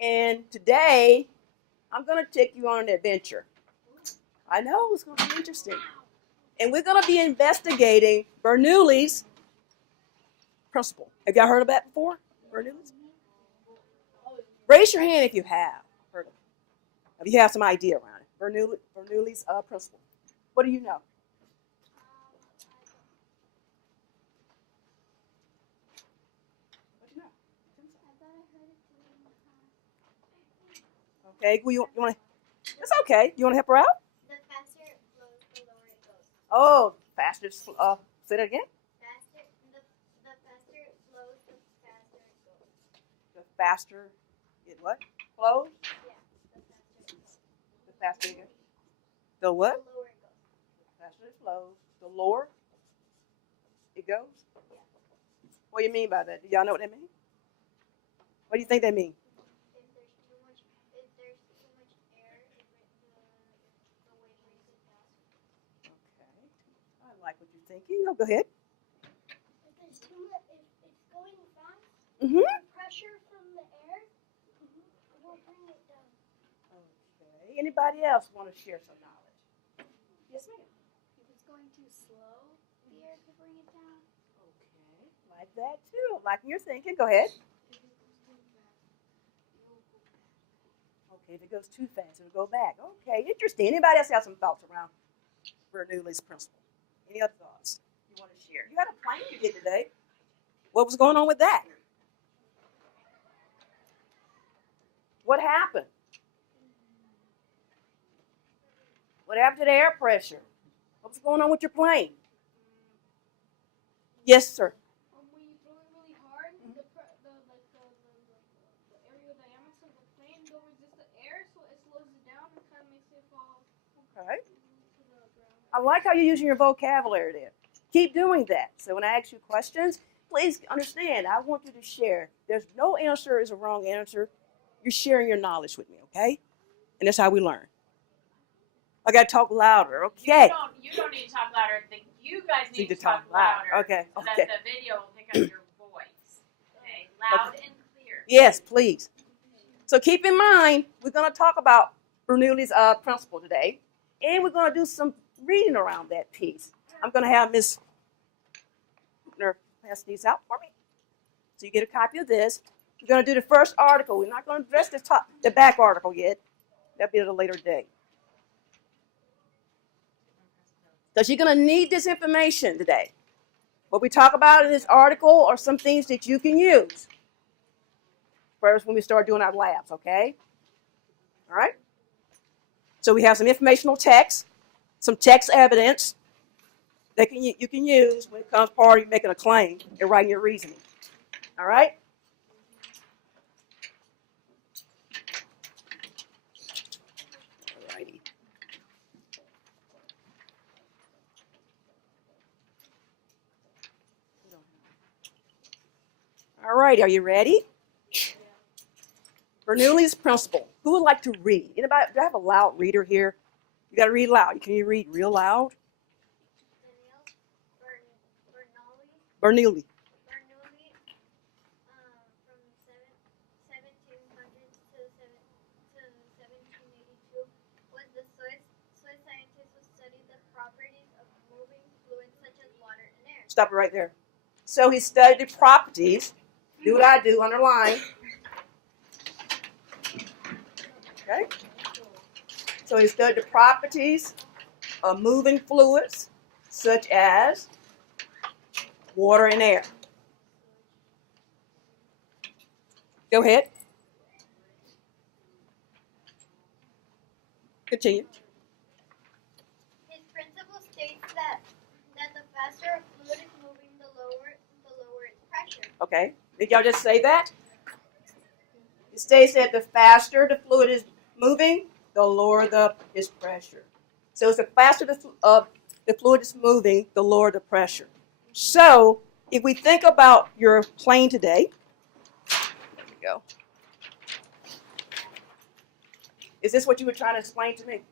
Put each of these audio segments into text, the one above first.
And today, I'm going to take you on an adventure. I know, it's going to be interesting. And we're going to be investigating Bernoulli's principle. Have y'all heard of that before? Bernoulli's? Raise your hand if you have heard of it. If you have some idea around it. Bernoulli's principle. What do you know? What do you know? Okay, you want to? It's okay. You want to help her out? The faster it flows, the lower it goes. Oh, faster. Say that again. The faster it flows, the faster it goes. The faster it what? Flows? Yeah, The faster it goes. The what? The lower it goes. The faster it flows, the lower it goes? Yeah. What do you mean by that? Do y'all know what that means? What do you think that means? If there's too much air, the weight makes it faster. Okay. I like what you're thinking. No, go ahead. If there's too much, if it's going fast, Mm-hmm. the pressure from the air will bring it down. Okay. Anybody else want to share some knowledge? Yes, ma'am. If it's going too slow, the air could bring it down. Okay. Like that too. Like you're thinking. Go ahead. Okay, if it goes too fast, it'll go back. Okay, interesting. Anybody else have some thoughts around Bernoulli's principle? Any other thoughts you want to share? You had a plane you did today. What was going on with that? What happened? What happened to the air pressure? What was going on with your plane? Yes, sir. When you throw it really hard, the area diameter of the plane don't resist the air, so it slows it down and kind of makes it fall Okay. to the ground. I like how you're using your vocabulary there. Keep doing that. So when I ask you questions, please understand, I want you to share. There's no answer is a wrong answer. You're sharing your knowledge with me, okay? And that's how we learn. I got to talk louder, okay? You don't need to talk louder. You guys need Need to to talk talk loud. louder. Okay, So okay. that the video will pick up your voice. Okay, loud and clear. Yes, please. So keep in mind, we're going to talk about Bernoulli's principle today, and we're going to do some reading around that piece. I'm going to have Miss Huebner pass these out for me. So you get a copy of this. We're going to do the first article. We're not going to address the back article yet. That'll be at a later date. Because you're going to need this information today. What we talk about in this article are some things that you can use. First, when we start doing our labs, okay? All right? So we have some informational text, some text evidence that you can use when it comes part of you making a claim and writing your reasoning. All right? All righty. All right, are you ready? Bernoulli's principle. Who would like to read? Anybody? Do I have a loud reader here? You got to read loud. Can you read real loud? Bernoulli. Bernoulli, from 1700s to 1782, was the Swiss scientist who studied the properties of moving fluids such as water and air. Stop it right there. So he studied the properties. Do what I do, underline. Okay? So he studied the properties of moving fluids such as water and air. Go ahead. Continue. His principle states that the faster a fluid is moving, the lower its pressure. Okay. Did y'all just say that? It states that the faster the fluid is moving, the lower its pressure. So it's the faster the fluid is moving, the lower the pressure. So if we think about your plane today, there we go. Is this what you were trying to explain to me?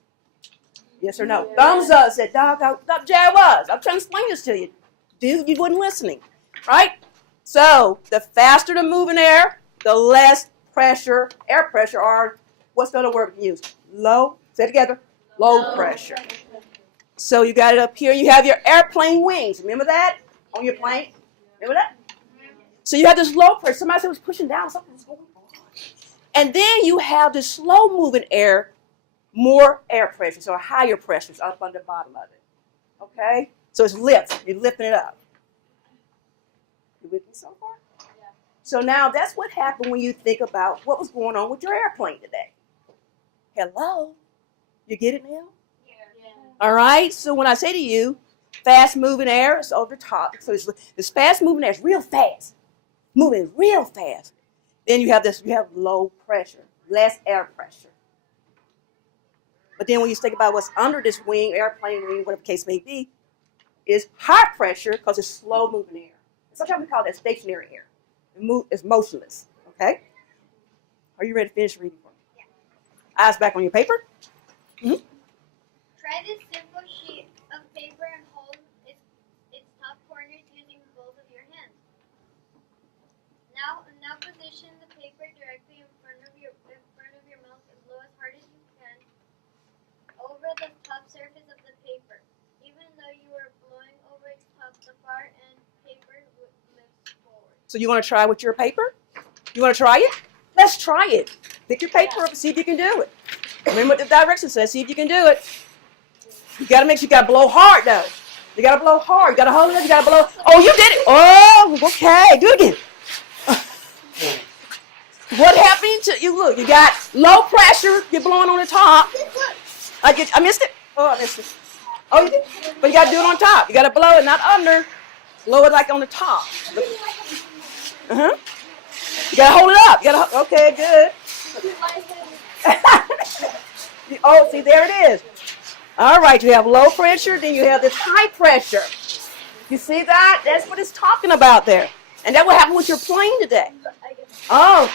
Yes or no? Thumbs up said, Dog, Jay was. I'm trying to explain this to you. Dude, you wasn't listening. Right? So the faster the moving air, the less pressure, air pressure, or what's the other word we use? Low. Say it together. Low pressure. So you got it up here. You have your airplane wings. Remember that on your plane? Remember that? So you have this low pressure. Somebody said was pushing down. Something was going on. And then you have this slow moving air, more air pressure, so higher pressures up on the bottom of it. Okay? So it's lift. You're lifting it up. You with me so far? Yeah. So now that's what happened when you think about what was going on with your airplane today. Hello? You get it now? Yeah. All right? So when I say to you, fast moving air is over the top. So this fast moving air is real fast. Moving real fast. Then you have low pressure, less air pressure. But then when you think about what's under this wing, airplane wing, whatever the case may be, is high pressure because it's slow moving air. Sometimes we call that stationary air. It's motionless. Okay? Are you ready to finish reading for me? Yeah. Eyes back on your paper. Mm-hmm. Try this simple sheet of paper and hold its top corners using both of your hands. Now position the paper directly in front of your mouth and blow as hard as you can over the top surface of the paper. Even though you are blowing over its top, the far end paper lifts forward. So you want to try with your paper? You want to try it? Let's try it. Pick your paper up and see if you can do it. Remember what the direction says. See if you can do it. You got to make sure you got to blow hard, though. You got to blow hard. You got to hold it up. You got to blow. Oh, you did it. Oh, okay. Do it again. What happened to you? Look, you got low pressure. You're blowing on the top. I missed it. Oh, I missed it. Oh, you did? But you got to do it on top. You got to blow it, not under. Blow it like on the top. Uh-huh. You got to hold it up. You got to. Okay, good. Oh, see, there it is. All right, you have low pressure, then you have this high pressure. You see that? That's what it's talking about there. And that what happened with your plane today. Oh.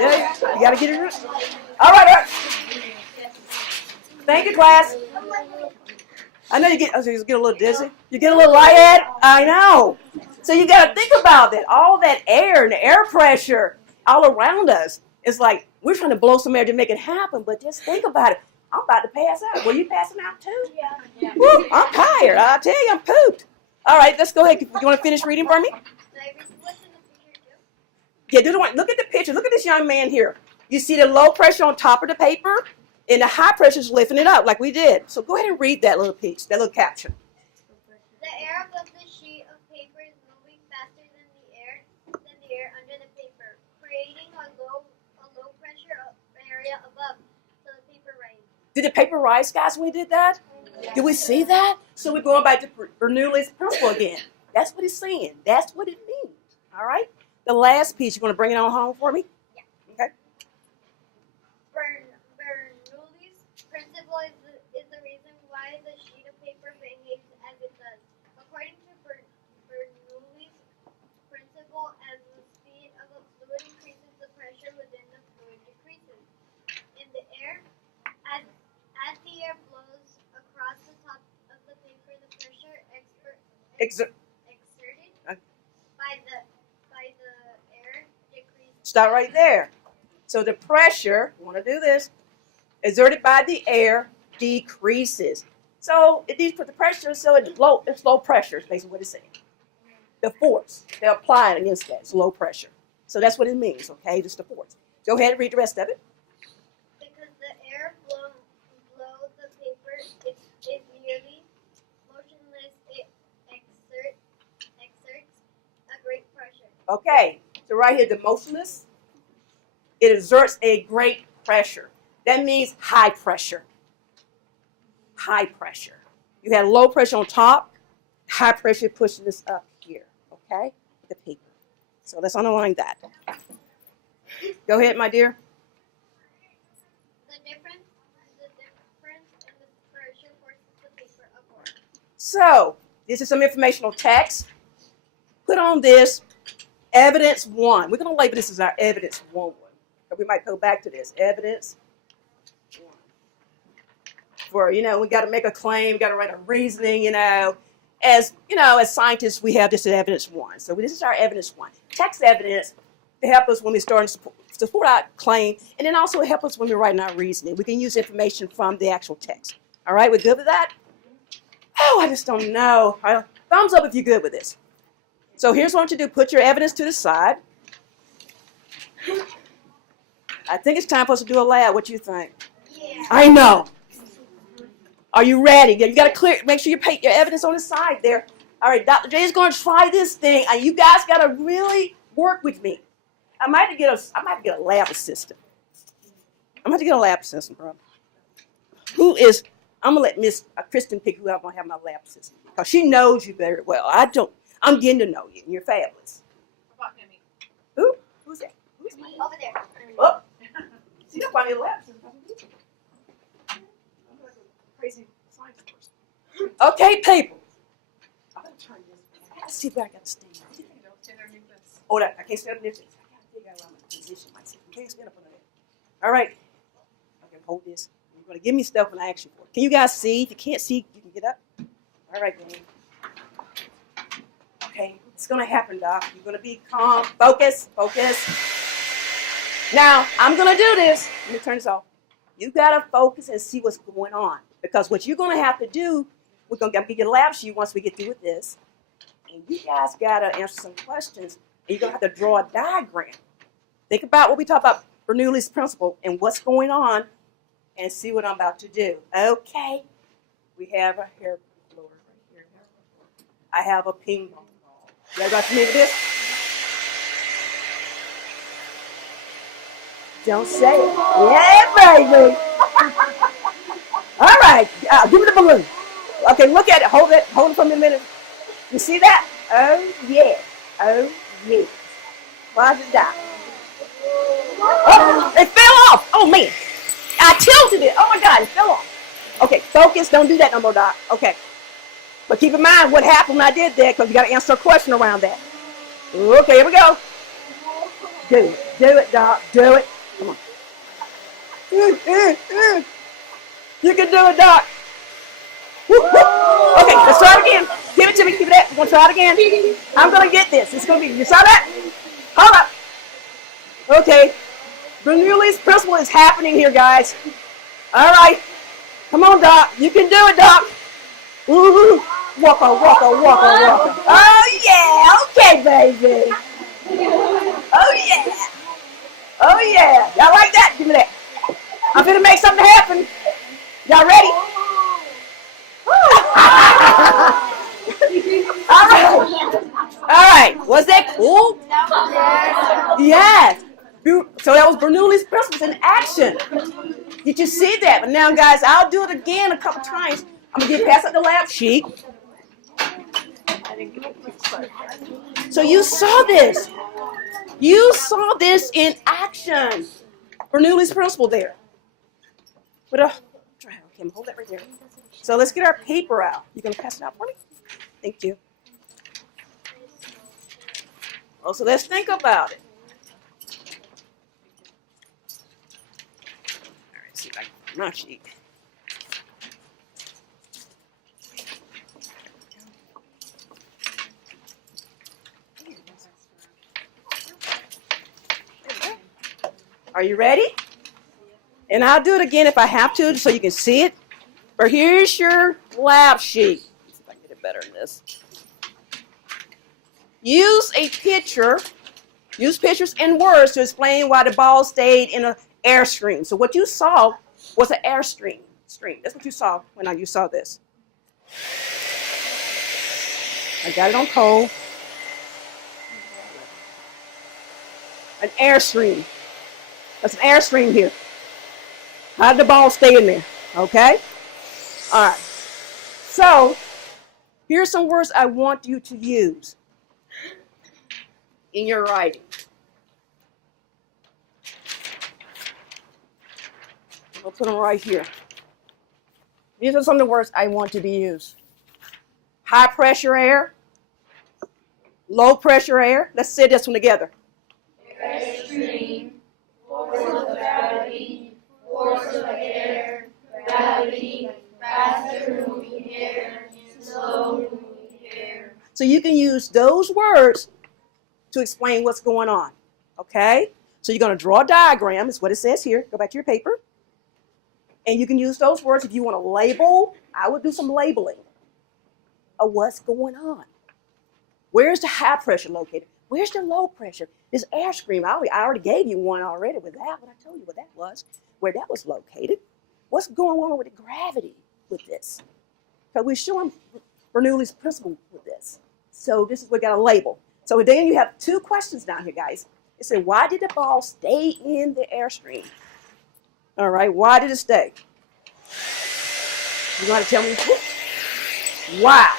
Yeah, you got to get it right. All right. Thank you, class. I know you get a little dizzy. You get a little lightheaded. I know. So you got to think about that. All that air and the air pressure all around us. It's like we're trying to blow some air to make it happen, but just think about it. I'm about to pass out. Were you passing out too? Yeah. Woo, I'm tired. I tell you, I'm pooped. All right, let's go ahead. You want to finish reading for me? Yeah, do the one. Look at the picture. Look at this young man here. You see the low pressure on top of the paper, and the high pressure is lifting it up like we did. So go ahead and read that little piece, that little caption. The air above the sheet of paper is moving faster than the air under the paper, creating a low pressure area above, so the paper rises. Did the paper rise, guys, when we did that? Yeah. Did we see that? So we're going back to Bernoulli's principle again. That's what it's saying. That's what it means. All right? The last piece, you want to bring it on home for me? Yeah. Okay. Bernoulli's principle is the reason why the sheet of paper behaves as it does. According to Bernoulli's principle, as the speed of a fluid increases, the pressure within the fluid decreases. In the air, as the air blows across the top of the paper, the pressure exerted by the air decreases. Stop right there. So the pressure, I want to do this, exerted by the air decreases. So it decreases the pressure, so it's low pressure is basically what it's saying. The force they're applying against that is low pressure. So that's what it means, okay? Just the force. Go ahead and read the rest of it. Because the air blows the paper, it is nearly motionless. It exerts a great pressure. Okay, so right here, the motionless, it exerts a great pressure. That means high pressure. High pressure. You had low pressure on top, high pressure pushing this up here, okay? The paper. So let's underline that. Go ahead, my dear. The difference in the pressure forces the paper upward. So this is some informational text. Put on this evidence 1. We're going to label this as our evidence 1. We might go back to this. Evidence 1. For, we got to make a claim, got to write a reasoning, As scientists, we have this as evidence 1. So this is our evidence 1. Text evidence to help us when we start support our claim, and then also help us when we're writing our reasoning. We can use information from the actual text. All right, we're good with that? Oh, I just don't know. Thumbs up if you're good with this. So here's what I want you to do. Put your evidence to the side. I think it's time for us to do a lab. What do you think? Yeah. I know. Are you ready? You got to clear. Make sure you paint your evidence on the side there. All right, Dr. J is going to try this thing, and you guys got to really work with me. I might have to get a lab assistant. I'm going to get a lab assistant, bro. I'm going to let Miss Kristen pick who I'm going to have my lab assistant. Because she knows you very well. I'm getting to know you, and you're fabulous. How about Emmy? Who? Who's that? Who's Me over there. Oh. See, that's why I need a lab assistant. I'm like a crazy science person. Okay, people. I'm going to turn this. I got to see if I got to stand. Don't stand underneath this. Oh, I can't stand up near this. I got to figure out where I'm going to position myself. I can't stand up under that. All right. Okay, hold this. You're going to give me stuff when I ask you for it. Can you guys see? If you can't see, you can get up. All right, Dave. Okay, it's going to happen, Doc. You're going to be calm. Focus. Now, I'm going to do this. Let me turn this off. You got to focus and see what's going on. Because what you're going to have to do, we're going to get a lab sheet once we get through with this. And you guys got to answer some questions. And you're going to have to draw a diagram. Think about what we talked about, Bernoulli's principle, and what's going on, and see what I'm about to do. Okay. We have a hair blower right here. I have a ping pong ball. You guys got familiar with this? Don't say it. Yeah, baby. All right. Give me the balloon. Okay, look at it. Hold it for me a minute. You see that? Oh, yeah. Oh, yeah. Why did it die? Oh, it fell off. Oh, man. I tilted it. Oh, my God, it fell off. Okay, focus. Don't do that no more, Doc. Okay. But keep in mind what happened when I did that, because you got to answer a question around that. Okay, here we go. Do it, Doc. Do it. Come on. You can do it, Doc. Okay, let's try it again. Give it to me. Give it that. We're going to try it again. I'm going to get this. It's going to be, you saw that? Hold up. Okay. Bernoulli's principle is happening here, guys. All right. Come on, Doc. You can do it, Doc. Woo-hoo. Walker. Oh, yeah. Okay, baby. Oh, yeah. Y'all like that? Give me that. I'm going to make something happen. Y'all ready? All right. Was that cool? Yes. So that was Bernoulli's principles in action. Did you see that? But now, guys, I'll do it again a couple times. I'm going to pass out the lab sheet. So you saw this. You saw this in action. Bernoulli's principle there. But okay, hold that right there. So let's get our paper out. You gonna pass it out for me? Thank you. Oh, so let's think about it. All right, see if I can find my sheet. Are you ready? And I'll do it again if I have to, so you can see it. But here's your lab sheet. Let's see if I can get it better than this. Use pictures and words to explain why the ball stayed in an airstream. So what you saw was an airstream. That's what you saw when you saw this. I got it on cold. An airstream. That's an airstream here. How did the ball stay in there? Okay? All right. So, here's some words I want you to use in your writing. We'll put them right here. These are some of the words I want to be used. High pressure air. Low pressure air. Let's say this one together. Airstream, force of gravity, force of air, gravity, faster moving air, slow moving air. So you can use those words to explain what's going on. Okay? So you're going to draw a diagram, is what it says here. Go back to your paper. And you can use those words if you want to label. I would do some labeling of what's going on. Where's the high pressure located? Where's the low pressure? This air stream, I already gave you one already with that, but I told you what that was, where that was located. What's going on with the gravity with this? Because we're showing Bernoulli's principle with this. So this is what we got to label. So then you have two questions down here, guys. It said, why did the ball stay in the airstream? All right, why did it stay? You want to tell me why?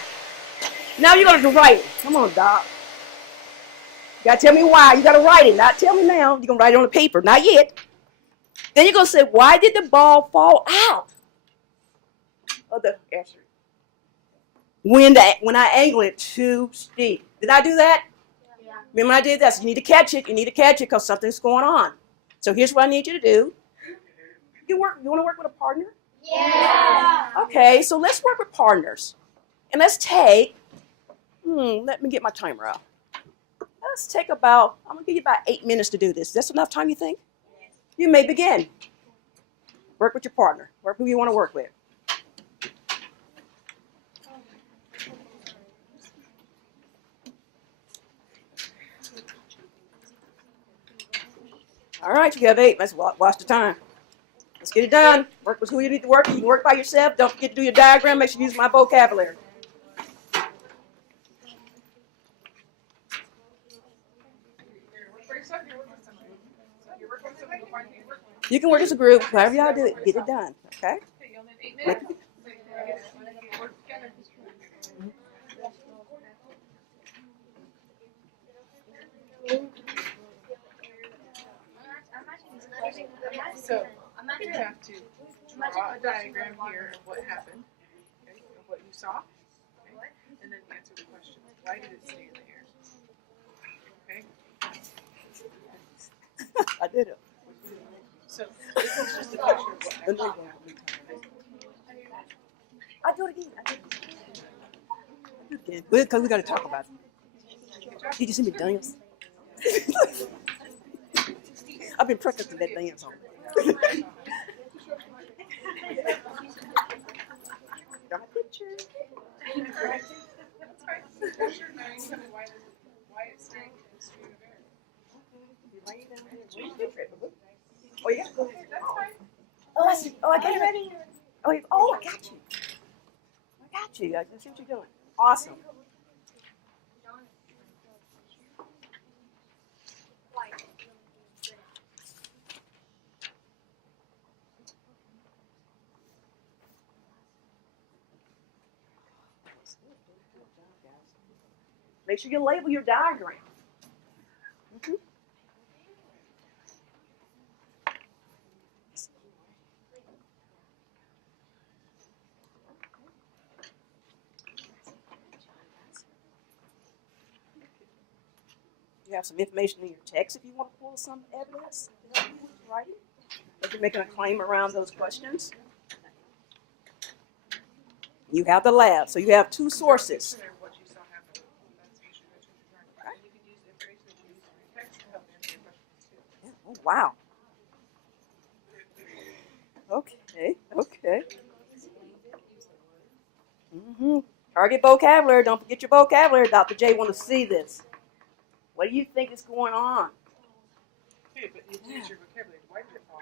Now you're going to write it. Come on, Doc. You got to tell me why. You got to write it. Not tell me now. You're going to write it on the paper. Not yet. Then you're going to say, why did the ball fall out of the airstream? When I angle it too steep. Did I do that? Yeah. Remember I did that? So you need to catch it. You need to catch it because something's going on. So here's what I need you to do. You want to work with a partner? Yeah. Okay, so let's work with partners. And let's take, let me get my timer out. Let's take I'm going to give you about 8 minutes to do this. Is that enough time, you think? Yes. You may begin. Work with your partner. Work who you want to work with. All right, you have 8. Let's watch the time. Let's get it done. Work with who you need to work with. You can work by yourself. Don't forget to do your diagram. Make sure you use my vocabulary. You can work as a group. However y'all do it, get it done. Okay? So you have to draw a diagram here of what happened, okay, of what you saw, okay, and then answer the question. Why did it stay in the air? Okay. I did it. So this is just a picture of what happened. I do it again. Because we got to talk about it. Did you see me dance? I've been practicing that dance on. Got my picture. That's fine. Picture, now you tell me why it's staying in the stream of air. Oh, yeah. Go ahead. That's fine. Oh, I see. Oh, I got it ready. Oh, I got you. I got you. I see what you're doing. Awesome. Make sure you label your diagram. Mm-hmm. You have some information in your text if you want to pull some evidence. Right? If you're making a claim around those questions. You have the lab, so you have 2 sources. Oh, wow. Okay. Target vocabulary. Don't forget your vocabulary. Dr. J want to see this. What do you think is going on? Okay, but you use your vocabulary. Why did it fall?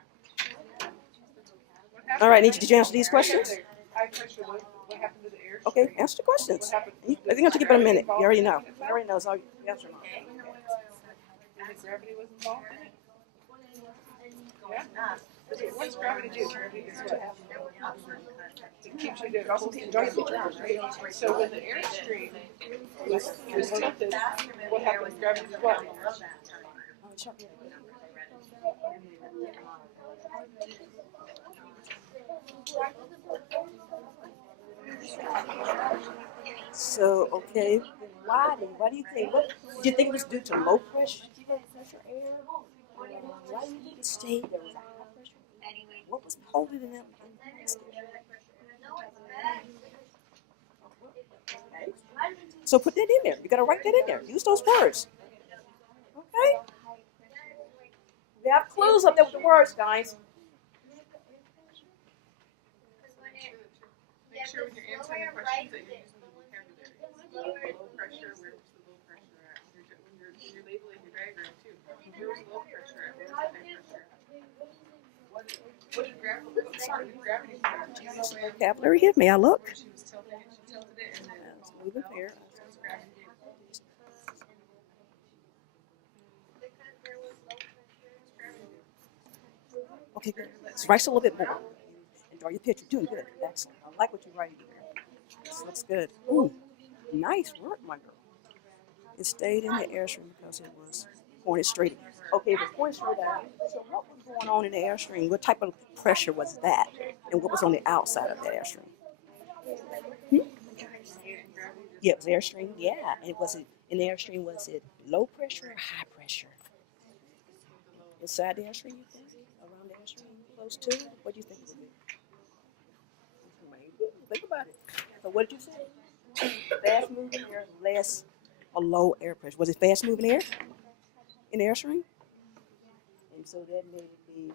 All right, did you answer these questions? High pressure, what happened to the air? Okay, answer the questions. I think it's going to take about a minute. You already know. You already know, so you answer them. And gravity was involved in it? Yeah? What does gravity do? Gravity is what happens. It keeps you there. Also keeps joints around, right? So when the airstream was tilted, what happens? Gravity is what? So, okay, why do you think? Do you think it was due to low pressure air? Why do you think it stayed there? Was it high pressure? What was holding them? Okay. So put that in there. You got to write that in there. Use those words. Okay. We have clues up there with the words, guys. Make sure when you're answering the questions that you're using the vocabulary. Low pressure, where was the low pressure at? When you're labeling your diagram too. Where was the low pressure at? Where was the high pressure at? What did gravity do? Vocabulary hit me. I look. Where she was tilting it, she tilted it, and then Let's move it here. what was gravity do? Because there was low pressure. Okay, good. Let's write a little bit more. And draw your picture. Doing good. Excellent. I like what you're writing there. This looks good. Ooh, nice work, my girl. It stayed in the airstream because it was pointed straight. Okay, it was pointed straight out. So what was going on in the airstream? What type of pressure was that? And what was on the outside of that airstream? Yeah, it was airstream. Yeah, and was it in the airstream? Was it low pressure or high pressure? Inside the airstream, you think? Around the airstream, close to it? What do you think it would be? Think about it. So what did you say? Fast moving air, less or low air pressure. Was it fast moving air in the airstream? And so that made it be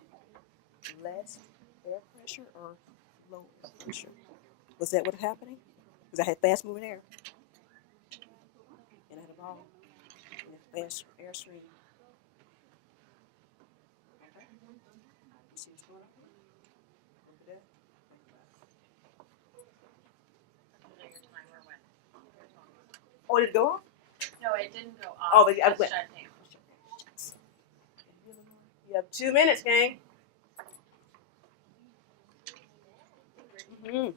less air pressure or low pressure. Was that what happening? Because I had fast moving air. And I had a ball in a fast airstream. Okay. See what's going on? Over there. Your timer went. Oh, did it go off? No, it didn't go off. Oh, but I It went. shut down. You have 2 minutes, gang. Mm-hmm.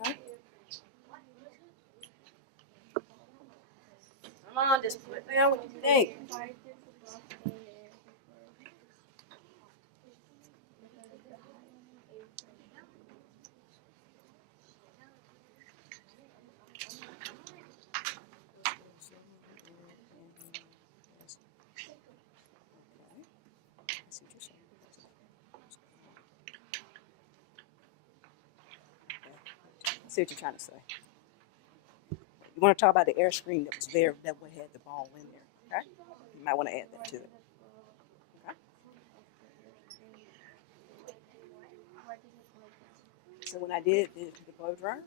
Okay. Come on, just put down what you think. I see what you're trying to say. You want to talk about the air screen that was there that would had the ball in there. Okay? You might want to add that to it. Okay? So when I did the blow dryer,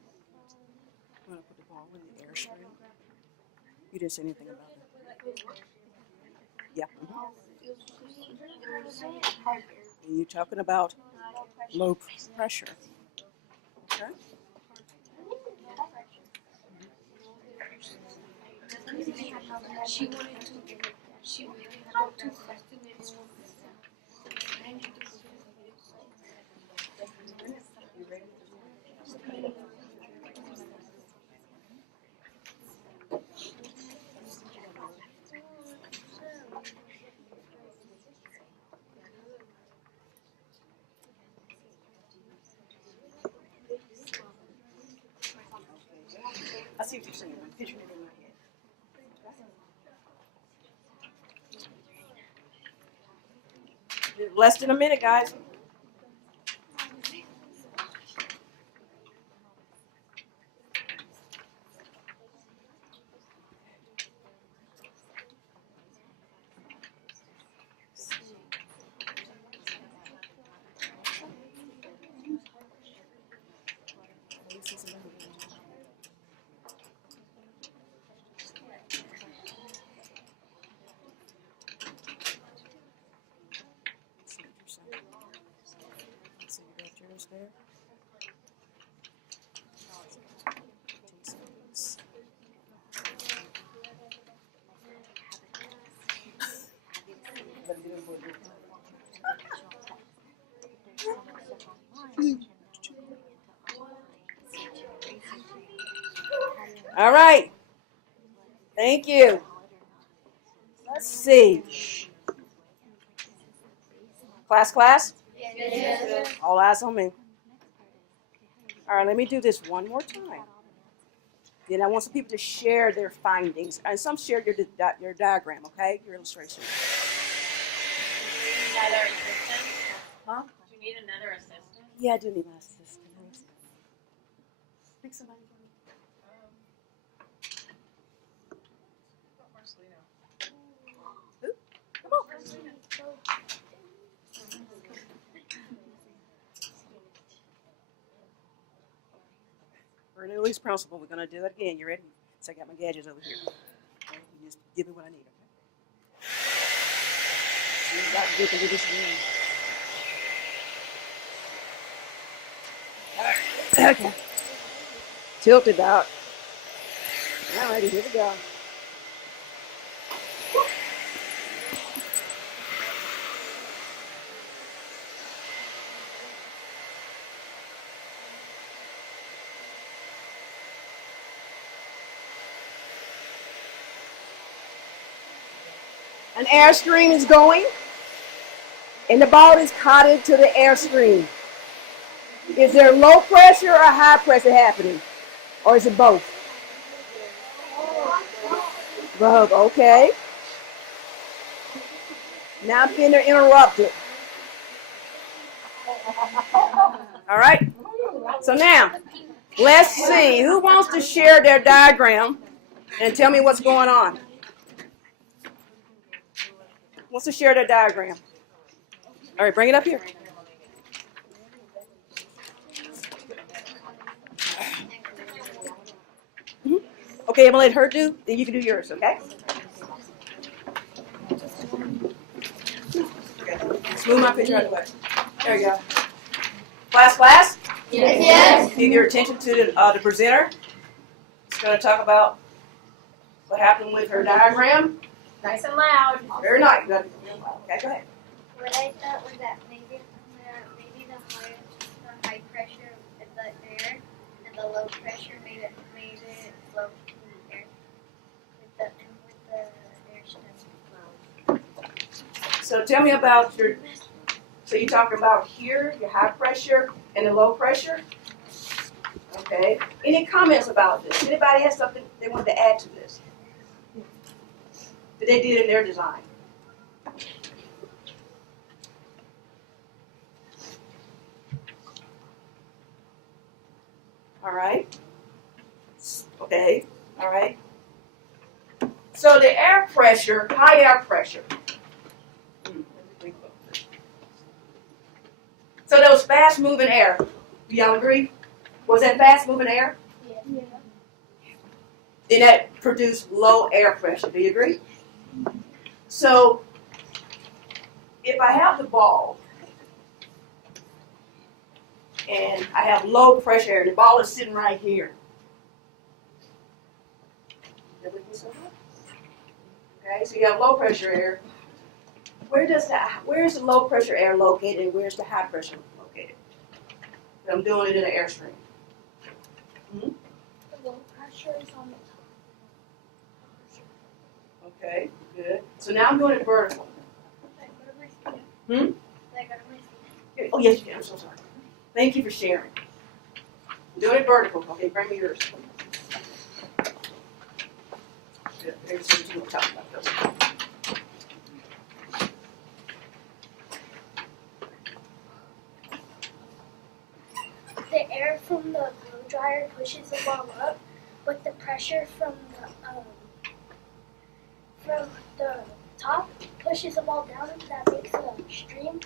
when I put the ball in the air screen, you didn't say anything about it. Yeah. And you're talking about low pressure. Okay? She wanted to. She wanted to go too fast to the next one. I see what you're saying. I'm picturing it in my head. Less than a minute, guys. So you got yours there. All right. Thank you. Let's see. Class? Yes. All eyes on me. All right, let me do this one more time. Then I want some people to share their findings. And some share your diagram, okay? Your illustration. Another assistant? Huh? Do you need another assistant? Yeah, I do need my assistant. Pick somebody for me. Marcelino. Bernoulli's principle. We're going to do it again. You ready? So I got my gadgets over here. You just give me what I need, okay? You got to do this again. Okay. Tilted out. All righty, here we go. An airstream is going, and the ball is caught into the airstream. Is there low pressure or high pressure happening? Or is it both? Both, okay. Now I'm being interrupted. All right. So now, let's see. Who wants to share their diagram and tell me what's going on? Wants to share their diagram? All right, bring it up here. Okay, I'm gonna let her do, then you can do yours, okay? Smooth my picture out of the way. There you go. Class? Yes. Give your attention to the presenter. She's gonna talk about what happened with her diagram. Nice and loud. Very nice. Okay, go ahead. What I thought was that maybe the high pressure in the air and the low pressure made it flow in the air with the air stress. So tell me about so you're talking about here, your high pressure and the low pressure? Okay. Any comments about this? Anybody has something they want to add to this? That they did in their design? All right. Okay. All right. So the air pressure, high air pressure. So that was fast moving air. Do y'all agree? Was that fast moving air? Yeah. Then that produced low air pressure. Do you agree? So if I have the ball and I have low pressure air, the ball is sitting right here. Okay, so you have low pressure air. Where's the low pressure air located and where's the high pressure located? I'm doing it in an airstream. The low pressure is on the top. Okay, good. So now I'm doing it vertical. Oh, yes, you can. I'm so sorry. Thank you for sharing. I'm doing it vertical. Okay, bring me yours. Good. There's what you were talking about. The air from the blow dryer pushes the ball up, but the pressure from the top pushes the ball down. That makes a stream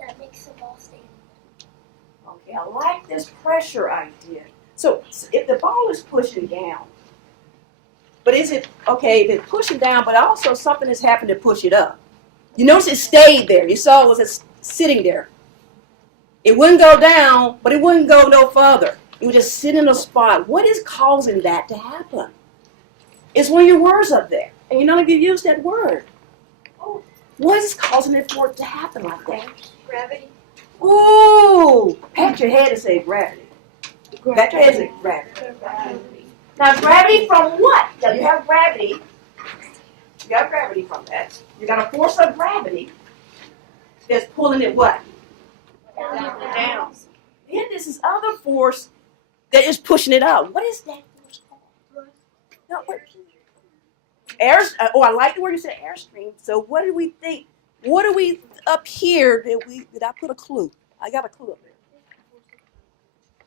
that makes the ball stay. Okay, I like this pressure idea. So if the ball is pushing down, but is it, okay, if it's pushing down, but also something has happened to push it up. You notice it stayed there. You saw it was sitting there. It wouldn't go down, but it wouldn't go no further. It would just sit in a spot. What is causing that to happen? It's one of your words up there, and none of you use that word. What is causing it for it to happen like that? Gravity. Ooh! Pat your head and say gravity. Pat your head and say gravity. Now gravity from what? Now you have gravity. You got gravity from that. You got a force of gravity that's pulling it what? Down. Then there's this other force that is pushing it out. What is that force called? No, what? I like the word you said, airstream. So what do we think? What do we up here did I put a clue? I got a clue up there.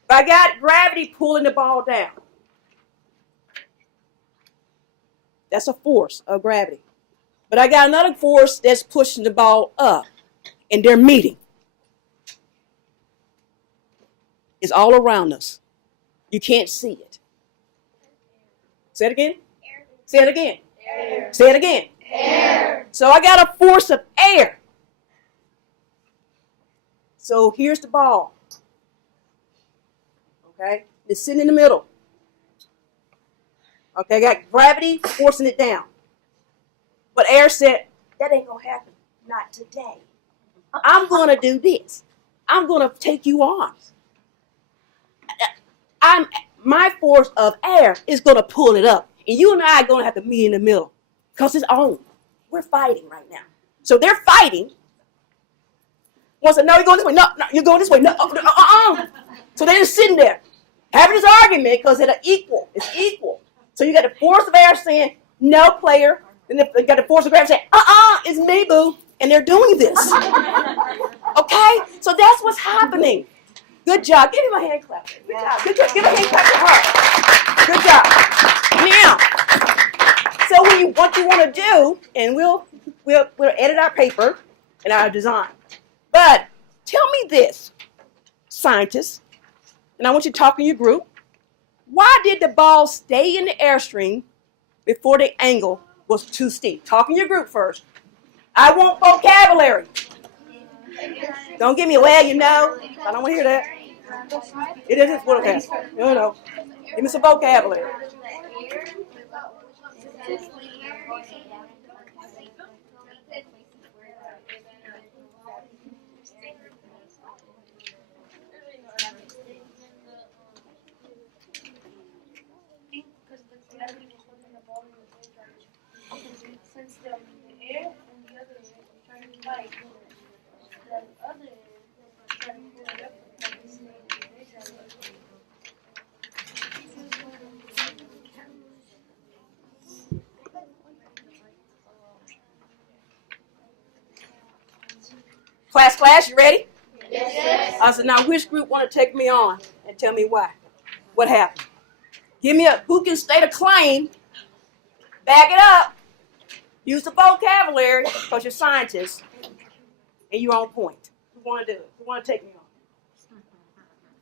I got gravity pulling the ball down. That's a force of gravity. But I got another force that's pushing the ball up, and they're meeting. It's all around us. You can't see it. Say it again. Air. Say it again. Air. Say it again. Air. So I got a force of air. So here's the ball. Okay? It's sitting in the middle. Okay, I got gravity forcing it down. But air said, that ain't going to happen. Not today. I'm going to do this. I'm going to take you on. My force of air is going to pull it up. And you and I are going to have to meet in the middle. Because it's on. We're fighting right now. So they're fighting. One said, no, you're going this way. No, you're going this way. No, So they're just sitting there having this argument because it's equal. It's equal. So you got the force of air saying, no, player. Then you got the force of gravity saying, it's me, boo. And they're doing this. Okay? So that's what's happening. Good job. Give him a hand clap. Good job. Good job. Give a hand clap to her. Good job. Now, so what you want to do, and we'll edit our paper and our design. But tell me this, scientists, and I want you to talk in your group. Why did the ball stay in the airstream before the angle was too steep? Talk in your group first. I want vocabulary. Don't give me, well, you know. I don't want to hear that. It is what it is. No. Give me some vocabulary. Since the air and the other is trying to fight, the other is trying to pull it up and it's Class, you ready? Yes. I said, now which group want to take me on and tell me why? What happened? Give me who can state a claim, back it up, use the vocabulary, because you're scientists, and you're on point. Who want to do it? Who want to take me on?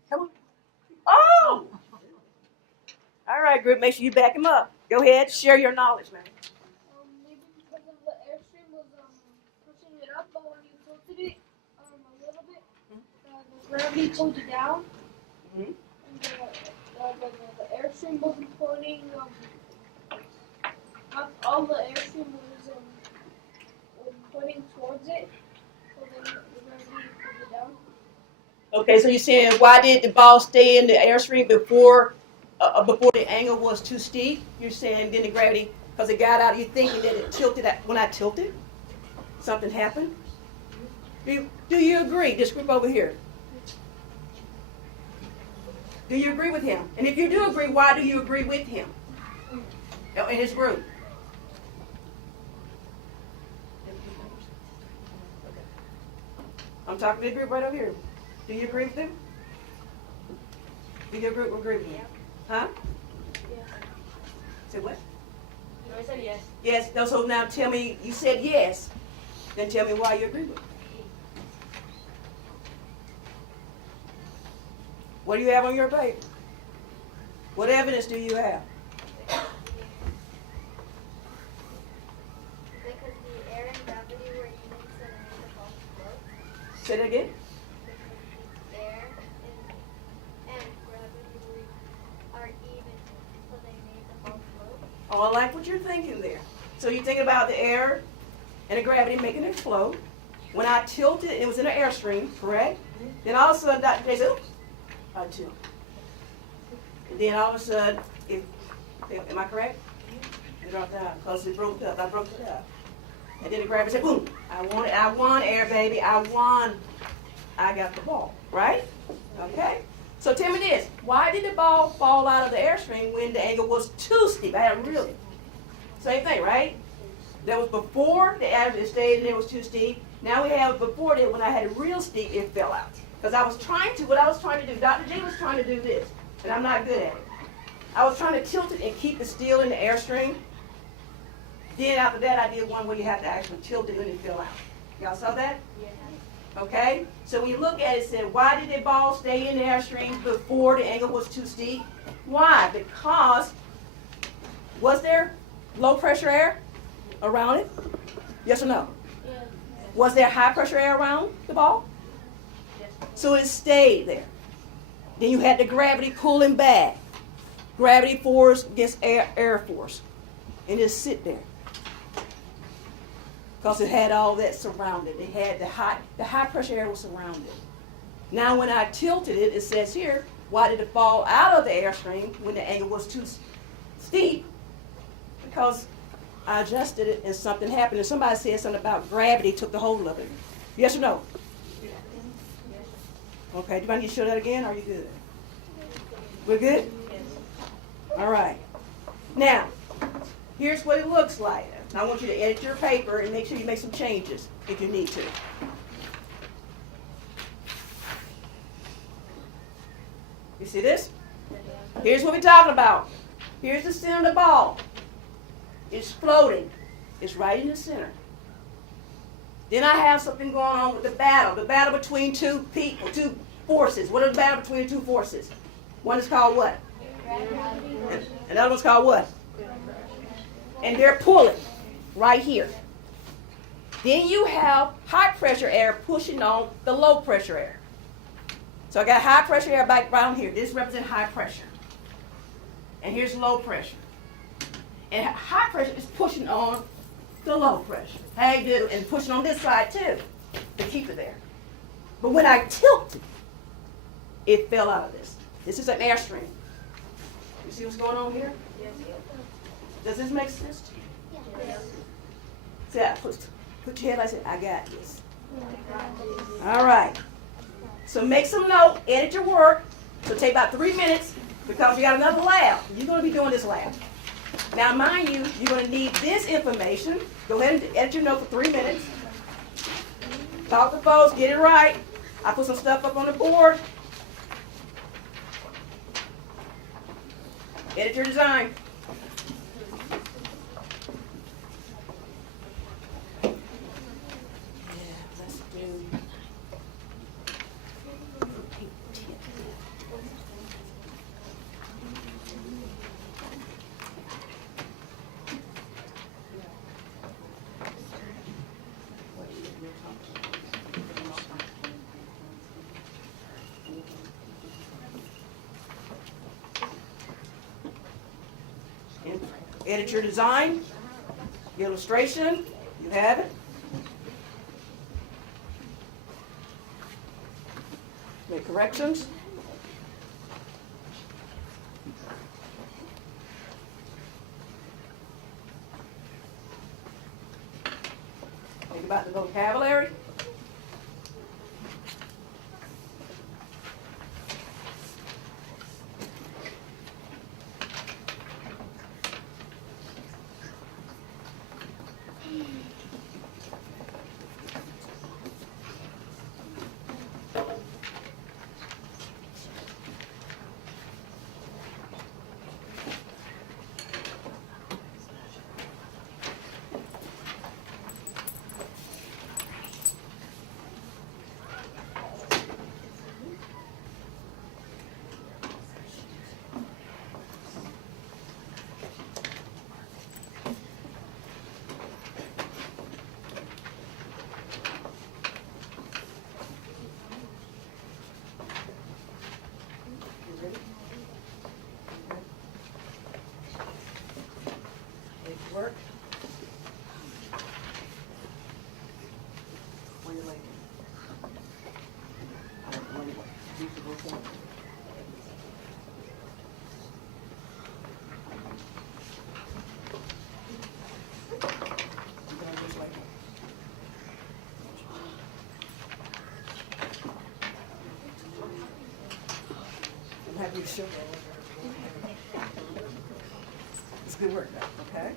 Come on. Oh! All right, group, make sure you back him up. Go ahead, share your knowledge, man. maybe because of the airstream was pushing it up, but when you tilted it a little bit, the gravity pulled it down, Mm-hmm. and the airstream wasn't pointing. Not all the airstream was pointing towards it, so then the gravity pulled it down. Okay, so you're saying why did the ball stay in the airstream before the angle was too steep? You're saying then the gravity, because it got out, you're thinking that it tilted. When I tilted, something happened? Do you agree? This group over here. Do you agree with him? And if you do agree, why do you agree with him? In his group. I'm talking to the group right over here. Do you agree with them? Do your group agree with him? Huh? Yeah. Say what? No, I said yes. Yes. No, so now tell me, you said yes. Then tell me why you agree with it. What do you have on your paper? What evidence do you have? Because the air and gravity were even so they made the ball float. Say that again. Because the air and gravity are even so they made the ball float. Oh, I like what you're thinking there. So you're thinking about the air and the gravity making it float. When I tilted, it was in an airstream, correct? Then all of a sudden, Dr. J said, oops, I tilted. And then all of a sudden, am I correct? It dropped out because it broke up. I broke it up. And then the gravity said, boom, I won air, baby. I won. I got the ball, right? Okay? So tell me this. Why did the ball fall out of the airstream when the angle was too steep? I had really. Same thing, right? That was before the average stayed and it was too steep. Now we have before that when I had it real steep, it fell out. Because what I was trying to do, Dr. J was trying to do this, and I'm not good at it. I was trying to tilt it and keep it still in the airstream. Then after that, I did one where you have to actually tilt it when it fell out. Y'all saw that? Yeah. Okay? So when you look at it, it said, why did the ball stay in the airstream before the angle was too steep? Why? Because Was there low pressure air around it? Yes or no? Was there high pressure air around the ball? So it stayed there. Then you had the gravity pulling back. Gravity force against air force. And just sit there. Because it had all that surrounded. It had the high pressure air was surrounded. Now when I tilted it, it says here, why did it fall out of the airstream when the angle was too steep? Because I adjusted it and something happened. And somebody said something about gravity took the hold of it. Yes or no? Okay, do I need to show that again? Or are you good? We're good? All right. Now, here's what it looks like. I want you to edit your paper and make sure you make some changes if you need to. You see this? Here's what we're talking about. Here's the center of the ball. It's floating. It's right in the center. Then I have something going on with the battle between two people, two forces. What are the battle between two forces? One is called what? And another one's called what? And they're pulling right here. Then you have high pressure air pushing on the low pressure air. So I got high pressure air back around here. This represents high pressure. And here's low pressure. And high pressure is pushing on the low pressure. Hey, dude, and pushing on this side too to keep it there. But when I tilted, it fell out of this. This is an airstream. You see what's going on here? Yes. Does this make sense to you? Yes. See, I put your head like I said, I got this. All right. So make some note, edit your work. So take about 3 minutes because you got another lab. You're going to be doing this lab. Now, mind you, you're going to need this information. Go ahead and edit your note for 3 minutes. Talk to folks, get it right. I put some stuff up on the board. Edit your design. Edit your design, your illustration, you have it. Make corrections. Think about the vocabulary. Work. When you're late. I'm happy to show you. It's good work, though, okay?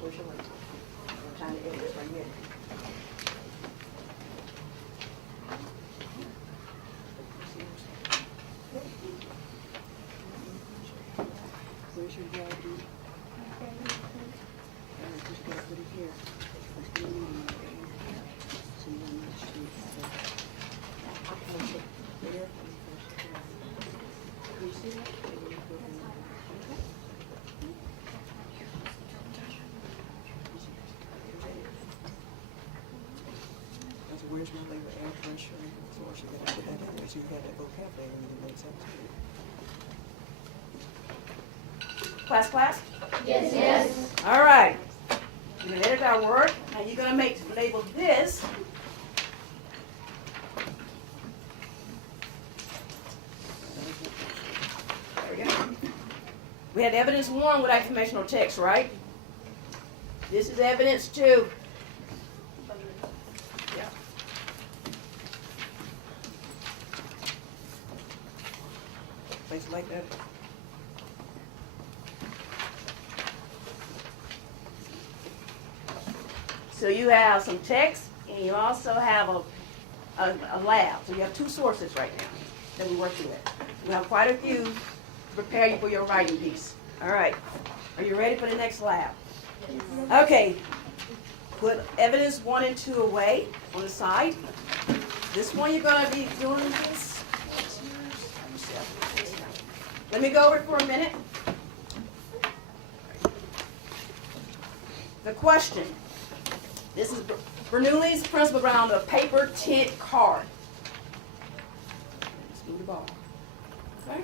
Where's your work? I'm trying to edit this right here. Where's your gravity? Just gotta put it here. Let's do a meeting right here. So you want to shoot I'll place it there. You see that? Okay. where's your labor air pressure? So once you got to put that in there, so you got that vocabulary and it makes sense to you. Class? Yes, yes. All right. You're going to edit our work. Now you're going to label this. There we go. We had evidence 1 with informational text, right? This is evidence 2. Yeah. Place like that. So you have some text, and you also have a lab. So you have 2 sources right now that we're working with. We have quite a few to prepare you for your writing piece. All right. Are you ready for the next lab? Okay. Put evidence 1 and 2 away on the side. This one you're going to be doing this. Let me go over it for a minute. The question. This is Bernoulli's principle around a paper tint card. Let's move the ball. Okay.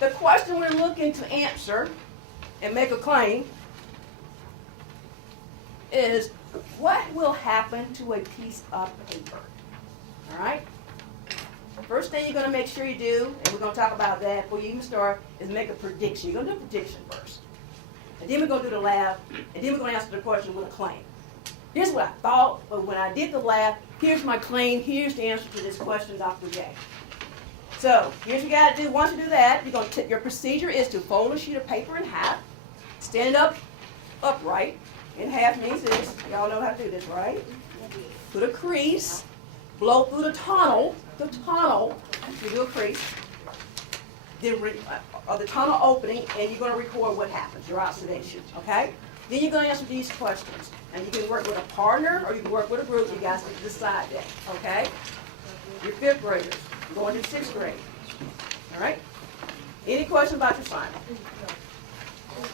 The question we're looking to answer and make a claim is, what will happen to a piece of paper? All right? First thing you're going to make sure you do, and we're going to talk about that before you even start, is make a prediction. You're going to do a prediction first. And then we're going to do the lab, and then we're going to answer the question with a claim. Here's what I thought, but when I did the lab, here's my claim, here's the answer to this question, Dr. J. So, here's what you got to do. Once you do that, your procedure is to fold a sheet of paper in half, stand it up upright. In half means this. Y'all know how to do this, right? Put a crease, blow through the tunnel, you do a crease, then the tunnel opening, and you're going to record what happens, your observation, okay? Then you're going to answer these questions. And you can work with a partner or you can work with a group. You guys can decide that, okay? You're 5th graders. You're going to 6th grade. All right? Any questions about your assignment?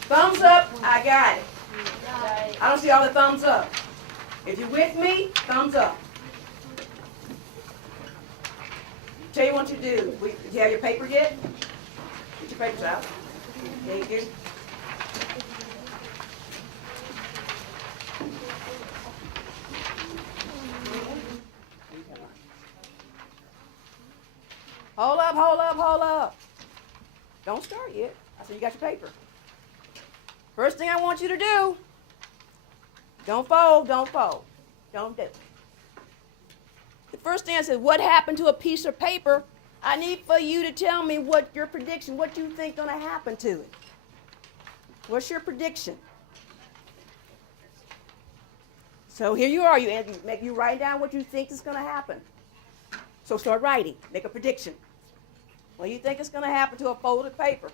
Thumbs up, I got it. I don't see all the thumbs up. If you're with me, thumbs up. Tell you what you do. Do you have your paper yet? Get your papers out. Thank you. Hold up. Don't start yet. I said you got your paper. First thing I want you to do, don't fold. Don't do it. The first thing I said, what happened to a piece of paper? I need for you to tell me what your prediction, what you think going to happen to it. What's your prediction? So here you are. You write down what you think is going to happen. So start writing. Make a prediction. What do you think is going to happen to a folded paper?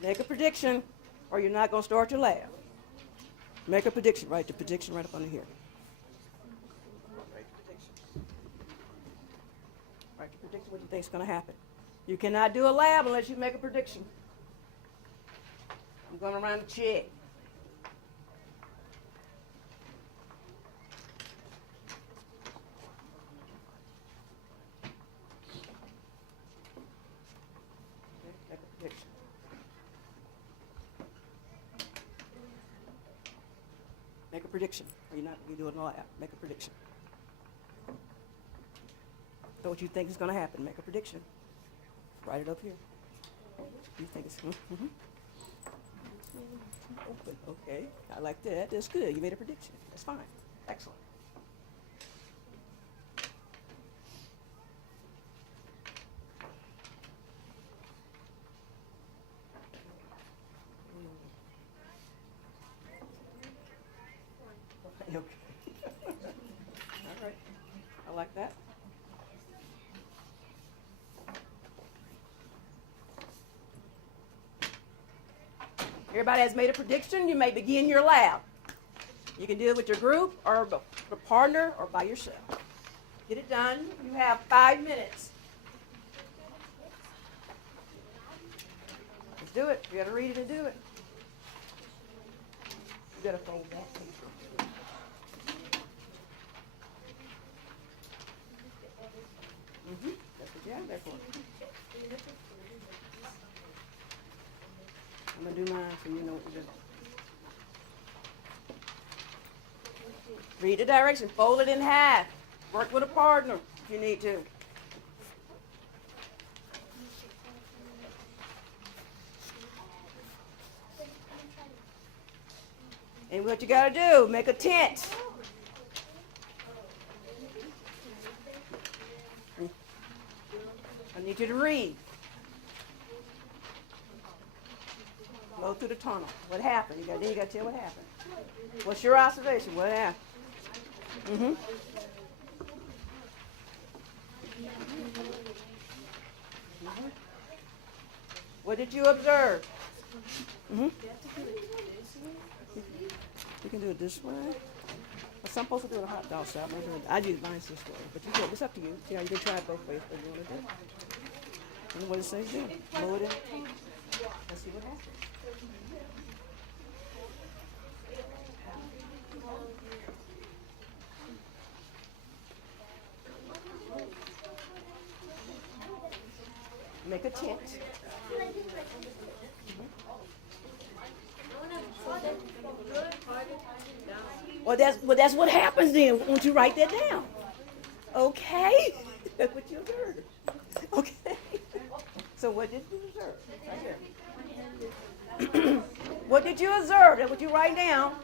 Make a prediction, or you're not going to start your lab. Make a prediction. Write the prediction right up under here. Write the prediction, what you think is going to happen. You cannot do a lab unless you make a prediction. I'm going to run a check. Make a prediction. Make a prediction. Or you're not going to do it in the lab. Make a prediction. So what you think is going to happen. Make a prediction. Write it up here. You think it's open. Okay. I like that. That's good. You made a prediction. That's fine. Excellent. Okay. All right. I like that. Everybody has made a prediction. You may begin your lab. You can do it with your group or a partner or by yourself. Get it done. You have 5 minutes. Let's do it. You got to read it and do it. You gotta fold that paper. That's what you have there for. I'm gonna do mine so you know what to do. Read the direction, fold it in half. Work with a partner if you need to. And what you gotta do, make a tent. I need you to read. Go through the tunnel. What happened? Then you gotta tell what happened. What's your observation? What happened? Mm-hmm. What did you observe? Mm-hmm. You can do it this way. Some supposed to do it a hot dog style. I use mine this way, but you can. It's up to you. See how you can try it both ways. What you want to do? And what it says do? Blow it in. Let's see what happens. Make a tent. Well, that's what happens then once you write that down. Okay, that's what you observed. Okay. So what did you observe? Right here. What did you observe? That's what you write down.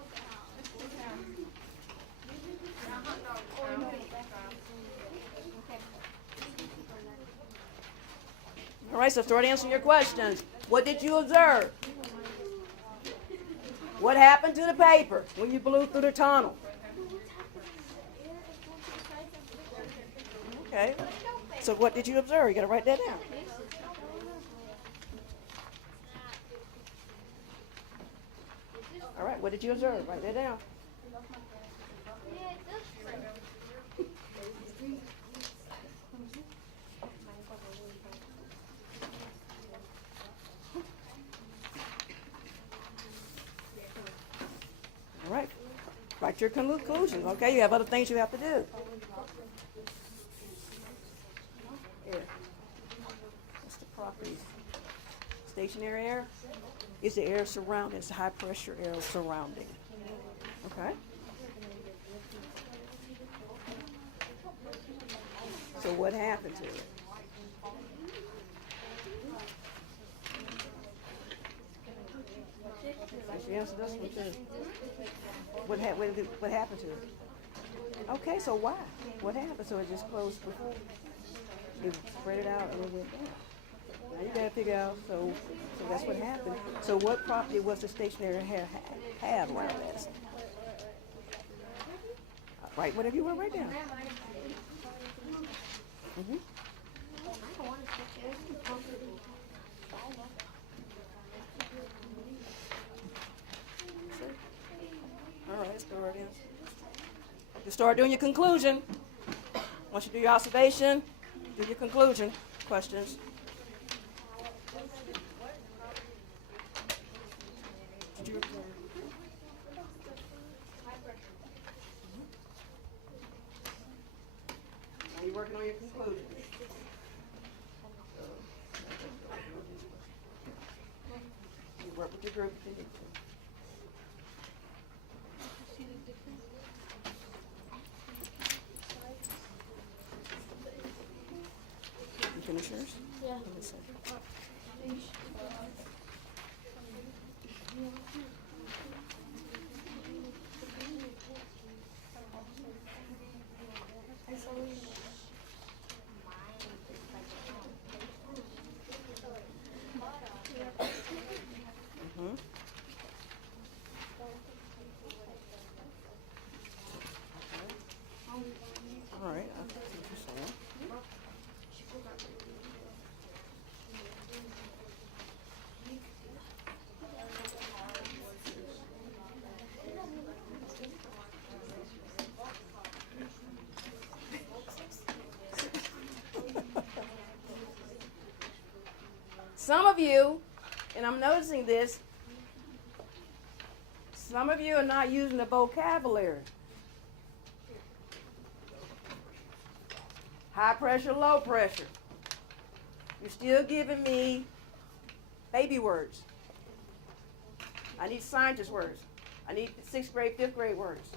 All right, so start answering your questions. What did you observe? What happened to the paper when you blew through the tunnel? Okay. So what did you observe? You got to write that down. All right, what did you observe? Write that down. All right. Write your conclusions. Okay, you have other things you have to do. Air. What's the properties? Stationary air is the air surrounding. It's high pressure air surrounding. Okay. So what happened to it? She answered this one too. What happened to it? Okay, so why? What happened? So it just closed before? You spread it out a little bit. Now you gotta figure out, so that's what happened. So what property was the stationary have around that? Right, whatever you want to write down. Mm-hmm. All right, start in. You start doing your conclusion. Once you do your observation, do your conclusion. Questions? Did you observe? Now you're working on your conclusion. You work with your group if you need to. You finish yours? Yeah. Let me see. Mm-hmm. All right, I see what you're saying. Some of you, and I'm noticing this, Some of you are not using the vocabulary. High pressure, low pressure. You're still giving me baby words. I need scientist words. I need 6th grade, 5th grade words.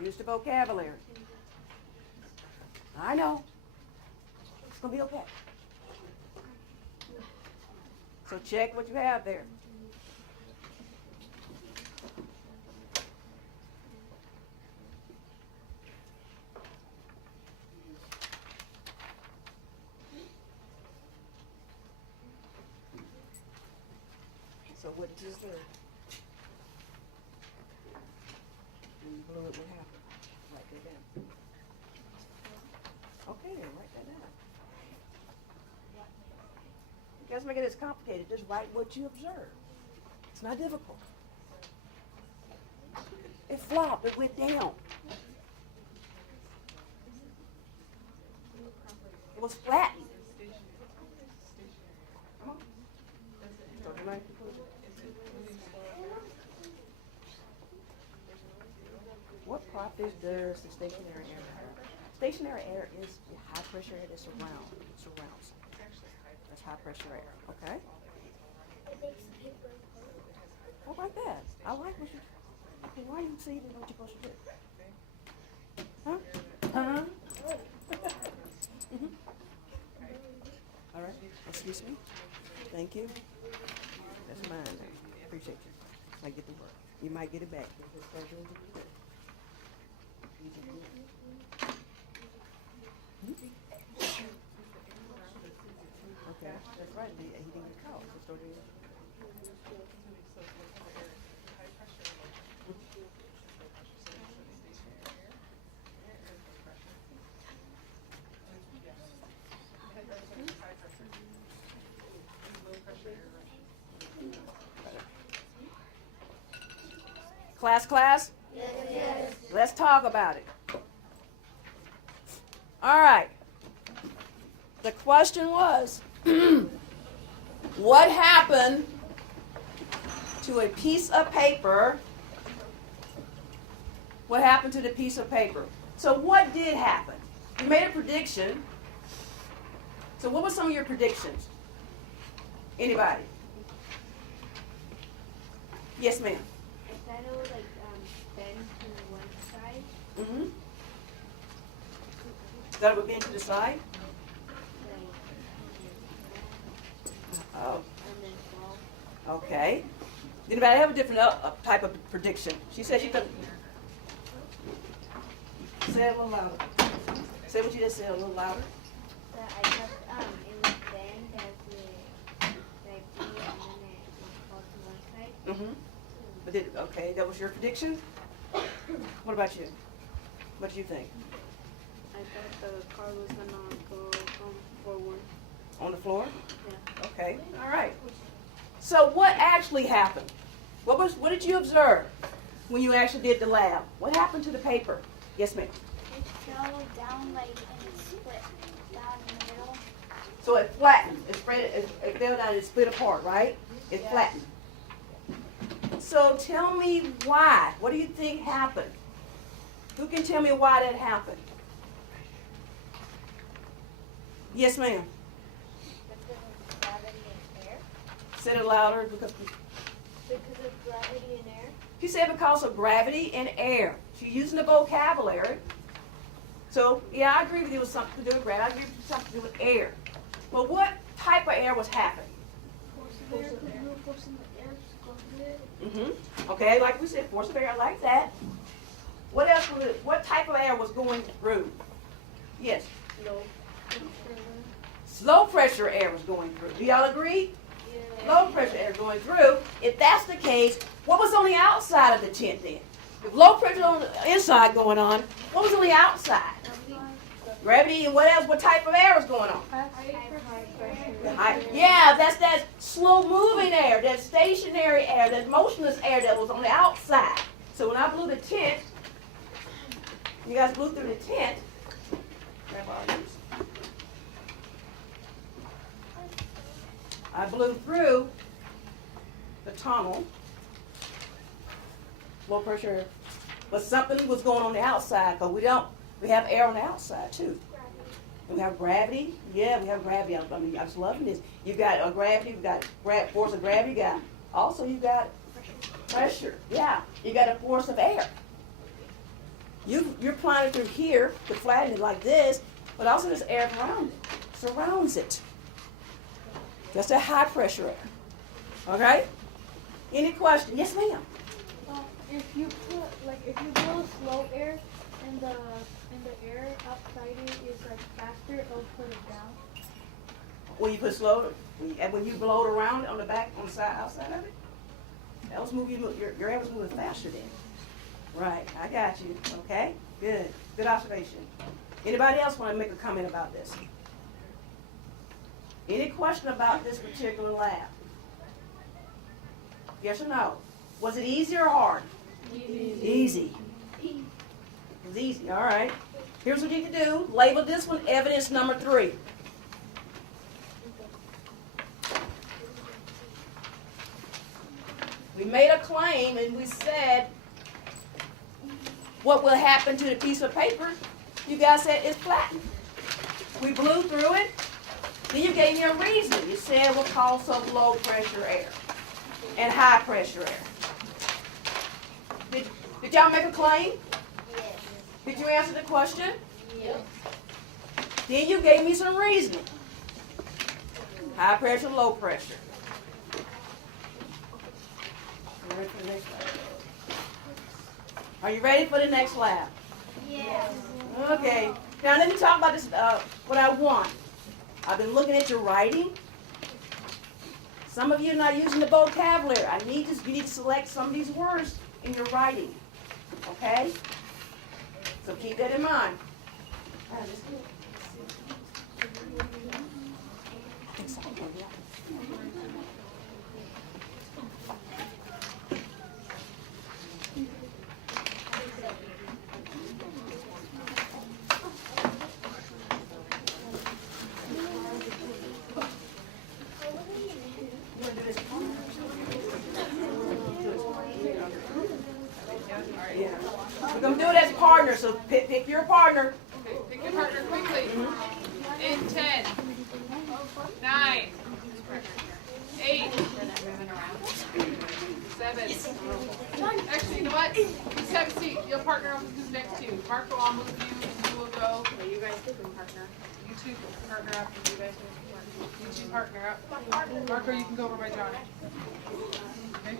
Use the vocabulary. I know. It's going to be okay. So check what you have there. So what did you do? When you blew it, what happened? Write that down. Okay, then write that down. You guys make it as complicated. Just write what you observe. It's not difficult. It flopped. It went down. It was flattened. Come on. Start your mind. What properties does the stationary air have? Stationary air is the high pressure air that surrounds. That's high pressure air. Okay? Well, like that. I like what you. Okay, why are you saying what you're supposed to do? Huh? Huh? Mm-hmm. All right. Excuse me. Thank you. That's mine now. Appreciate you. I get to work. You might get it back. Okay, that's right. He didn't get caught. Just throw it in. Class? Yes. Let's talk about it. All right. The question was, what happened to a piece of paper? What happened to the piece of paper? So what did happen? You made a prediction. So what were some of your predictions? Anybody? Yes, ma'am. I thought it would bend to one side. Mm-hmm. That would bend to the side? Oh. And then fall. Okay. Did anybody have a different type of prediction? She said she could. Say it a little louder. Say what you just said a little louder. That I thought it would bend as it and then it would fall to one side. Mm-hmm. But okay, that was your prediction? What about you? What do you think? I thought the car was gonna go forward. On the floor? Yeah. Okay. All right. So what actually happened? What did you observe when you actually did the lab? What happened to the paper? Yes, ma'am. It fell down and it split down in the middle. So it flattened. It spread. It fell down. It split apart, right? It flattened. So tell me why. What do you think happened? Who can tell me why that happened? Yes, ma'am. Because of gravity and air. Say it louder because Because of gravity and air. she said because of gravity and air. She's using the vocabulary. So yeah, I agree with you with something to do with gravity. I agree with you with something to do with air. But what type of air was happening? Force of air. Force in the air to go through it. Mm-hmm. Okay, like we said, force of air, I like that. What else was it? What type of air was going through? Yes. Low pressure air was going through. Do y'all agree? Yeah. Low pressure air going through. If that's the case, what was on the outside of the tent then? If low pressure on the inside going on, what was on the outside? Gravity and what else? What type of air was going on? Yeah, that's that slow moving air, that stationary air, that motionless air that was on the outside. So when I blew the tent, you guys blew through the tent. Grab all these. I blew through the tunnel. low pressure, but something was going on the outside, because we have air on the outside too. We have gravity. Yeah, we have gravity. I mean, I was loving this. You got a gravity, you got force of gravity, you got pressure. Yeah, you got a force of air. You're applying it through here to flatten it like this, but also there's air around it, surrounds it. That's that high pressure air. Okay? Any question? Yes, ma'am. If you blow slow air and the air outside it is like faster, it'll put it down. When you put slow, when you blow it around on the back, on the side, outside of it, that was your air was moving faster then. Right, I got you. Okay, good observation. Anybody else want to make a comment about this? Any question about this particular lab? Yes or no? Was it easy or hard? Easy. It was easy. All right. Here's what you can do. Label this one evidence number 3. We made a claim and we said what will happen to the piece of paper. You guys said it's flattened. We blew through it. Then you gave me a reason. You said what cause of low pressure air and high pressure air. Did y'all make a claim? Yes. Did you answer the question? Yes. Then you gave me some reasoning. High pressure, low pressure. Are you ready for the next lab? Yes. Okay. Now let me talk about this. What I want. I've been looking at your writing. Some of you are not using the vocabulary. You need to select some of these words in your writing. Okay? So keep that in mind. We're going to do it as partners, so pick your partner. Okay, pick your partner quickly. In 10, 9, 8, 7. Actually, you know what? Just have a seat. You'll partner up with who's next to you. Mark will all move you. You will go. You guys can partner. You two partner up. You guys will partner. You two partner up. Marco, you can go over by Johnny. Okay?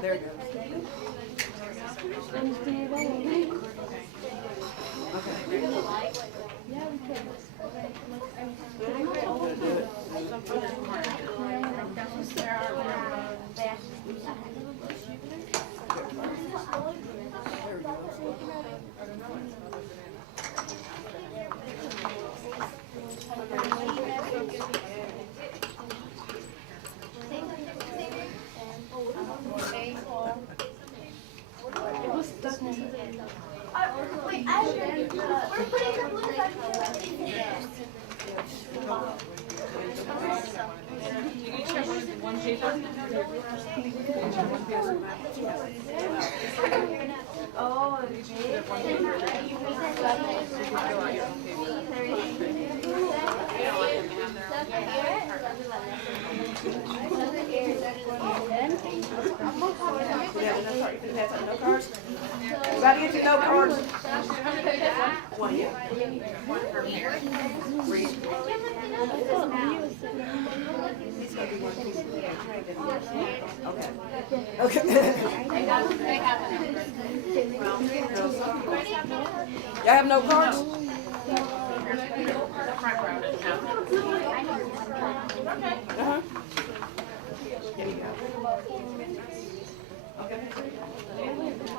There it goes. Wait, we're putting the blue back. You each have one paper. Oh, You have enough cards? You have no cards? You gotta get your note cards. One, yeah. Read. Okay. Okay. Y'all have no cards? Uh-huh.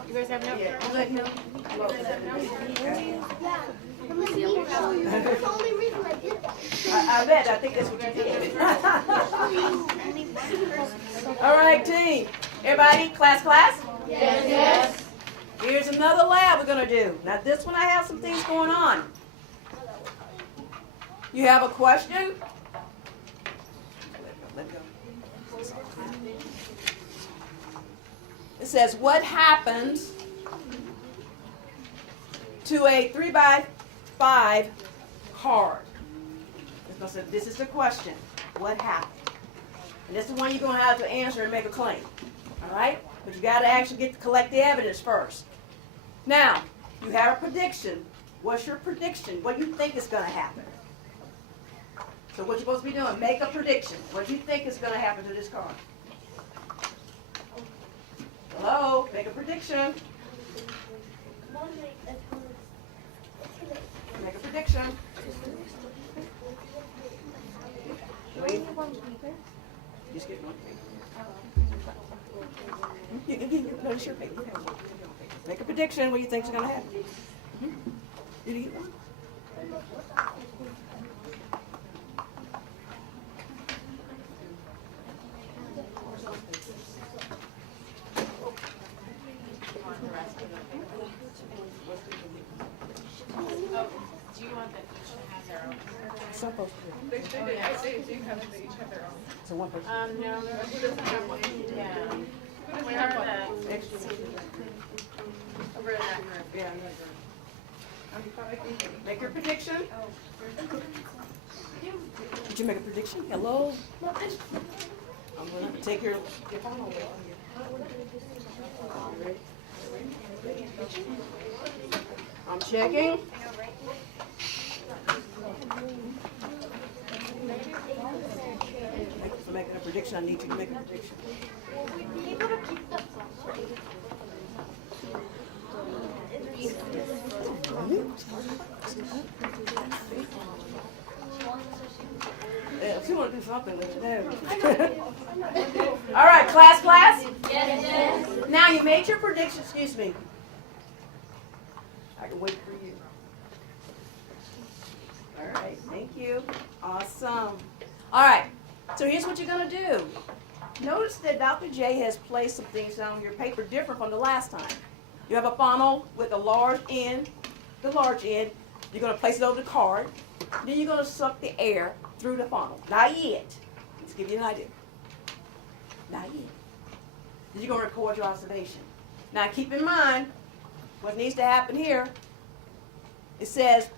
You guys have no? That's the only reason I did that. I bet. I think that's what you did. All right, team. Everybody, class? Yes. Here's another lab we're going to do. Now, this one I have some things going on. You have a question? Let go. It says, what happens to a 3x5 card? This is the question. What happened? And this is the one you're going to have to answer and make a claim. All right? But you got to actually collect the evidence first. Now, you have a prediction. What's your prediction? What do you think is going to happen? So what you're supposed to be doing, make a prediction. What do you think is going to happen to this card? Hello? Make a prediction. Make a prediction. Wait. Just get one paper. No, it's your paper. Make a prediction. What do you think is going to happen? Did you get one? Do you want them each to have their own? Supposed to. They do have, they each have their own. So one person. No. Who doesn't have one? Yeah. Who doesn't Where have are one? the, over that room? Yeah. Make your prediction. Did you make a prediction? Hello? I'm going to take your phone away. I'm checking. For making a prediction, I need you to make a prediction. If you want to do something with it, all right, class? Yes. Now you made your prediction. Excuse me. I can wait for you. All right, thank you. Awesome. All right, so here's what you're going to do. Notice that Dr. J has placed some things on your paper different from the last time. You have a funnel with a large end, the large end. You're going to place it over the card. Then you're going to suck the air through the funnel. Not yet. Let's give you an idea. Not yet. Then you're going to record your observation. Now keep in mind, what needs to happen here, it says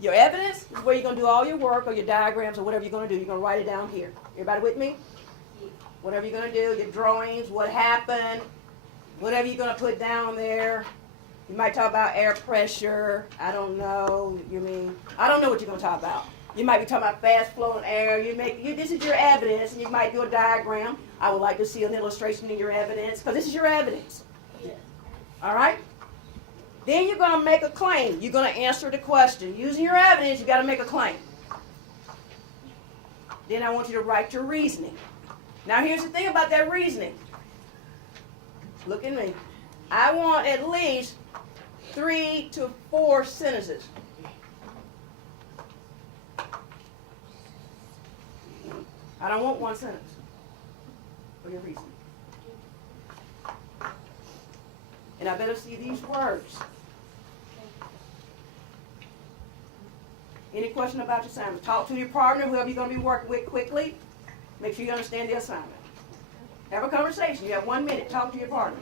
your evidence is where you're going to do all your work or your diagrams or whatever you're going to do. You're going to write it down here. Everybody with me? Whatever you're going to do, your drawings, what happened, whatever you're going to put down there. You might talk about air pressure. I don't know. I don't know what you're going to talk about. You might be talking about fast flowing air. This is your evidence, and you might do a diagram. I would like to see an illustration in your evidence, because this is your evidence. All right? Then you're going to make a claim. You're going to answer the question. Using your evidence, you got to make a claim. Then I want you to write your reasoning. Now here's the thing about that reasoning. Look at me. I want at least 3 to 4 sentences. I don't want one sentence for your reasoning. And I better see these words. Any question about your assignment? Talk to your partner, whoever you're going to be working with quickly. Make sure you understand the assignment. Have a conversation. You have 1 minute. Talk to your partner.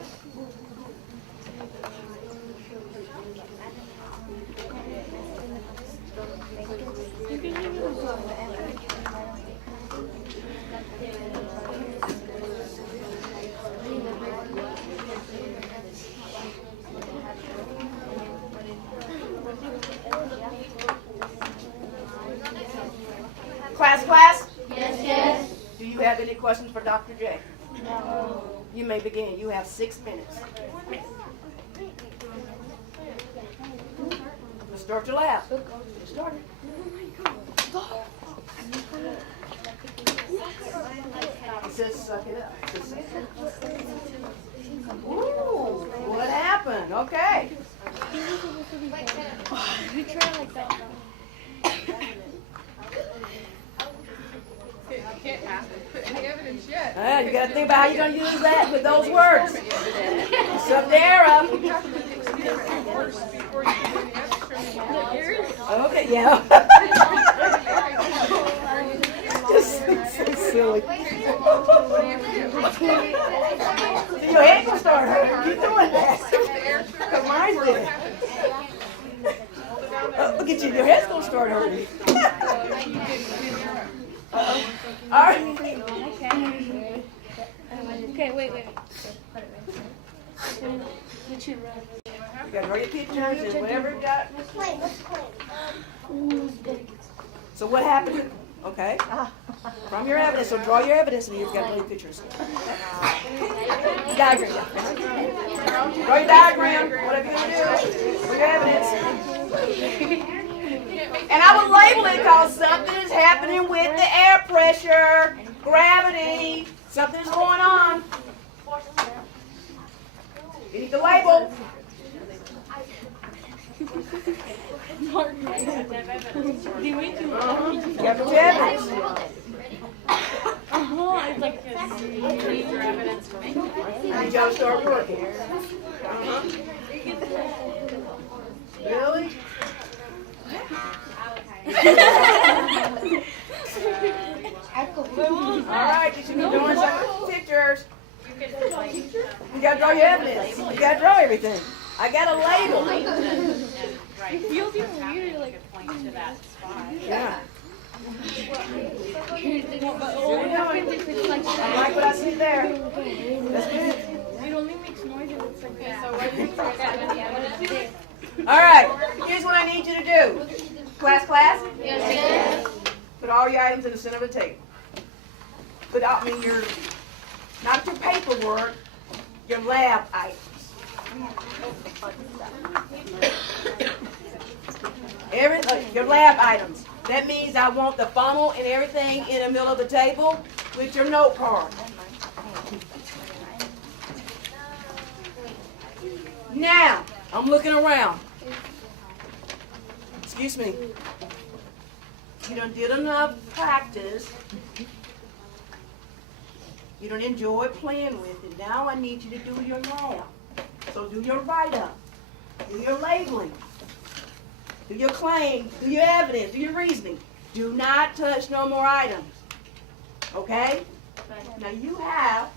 Do you have any questions for Dr. J? No. You may begin. You have 6 minutes. Let's start your lab. Get started. It says suck it up. Ooh, what happened? Okay. You try like that. You can't ask them to put any evidence yet. You got to think about how you're going to use that with those words. Suck the air up. You have to make the experiment worse before you do any extra. Okay, yeah. This is so silly. What do you do? So your head gonna start hurting. Keep doing that. The air through Because it mine before did. what happens. Look at you. Your head's gonna start hurting. All right. Okay, wait. You gotta draw your pictures and whatever you got. So what happened? Okay. From your evidence. So draw your evidence and you've got to draw your pictures. Diagram. Draw your diagram. Whatever you're gonna do. For your evidence. And I would label it because something is happening with the air pressure, gravity. Something's going on. You need the label. You have to have evidence. It's like I need y'all to start working. Really? Alright, you should be doing some pictures. You gotta draw your evidence. You gotta draw everything. I got a label. it feels even weirder, like Point to that spot. Yeah. what happens if it's like I like what I see there. That's good. it only makes noise if it's like that. Alright, here's what I need you to do. Class? Yes. Put all your items in the center of the table. Put out, your, not your paperwork, your lab items. Your lab items. That means I want the funnel and everything in the middle of the table with your note card. Now, I'm looking around. Excuse me. You done did enough practice. You done enjoy playing with it. Now I need you to do your lab. So do your write-up. Do your labeling. Do your claim. Do your evidence. Do your reasoning. Do not touch no more items. Okay? Now you have,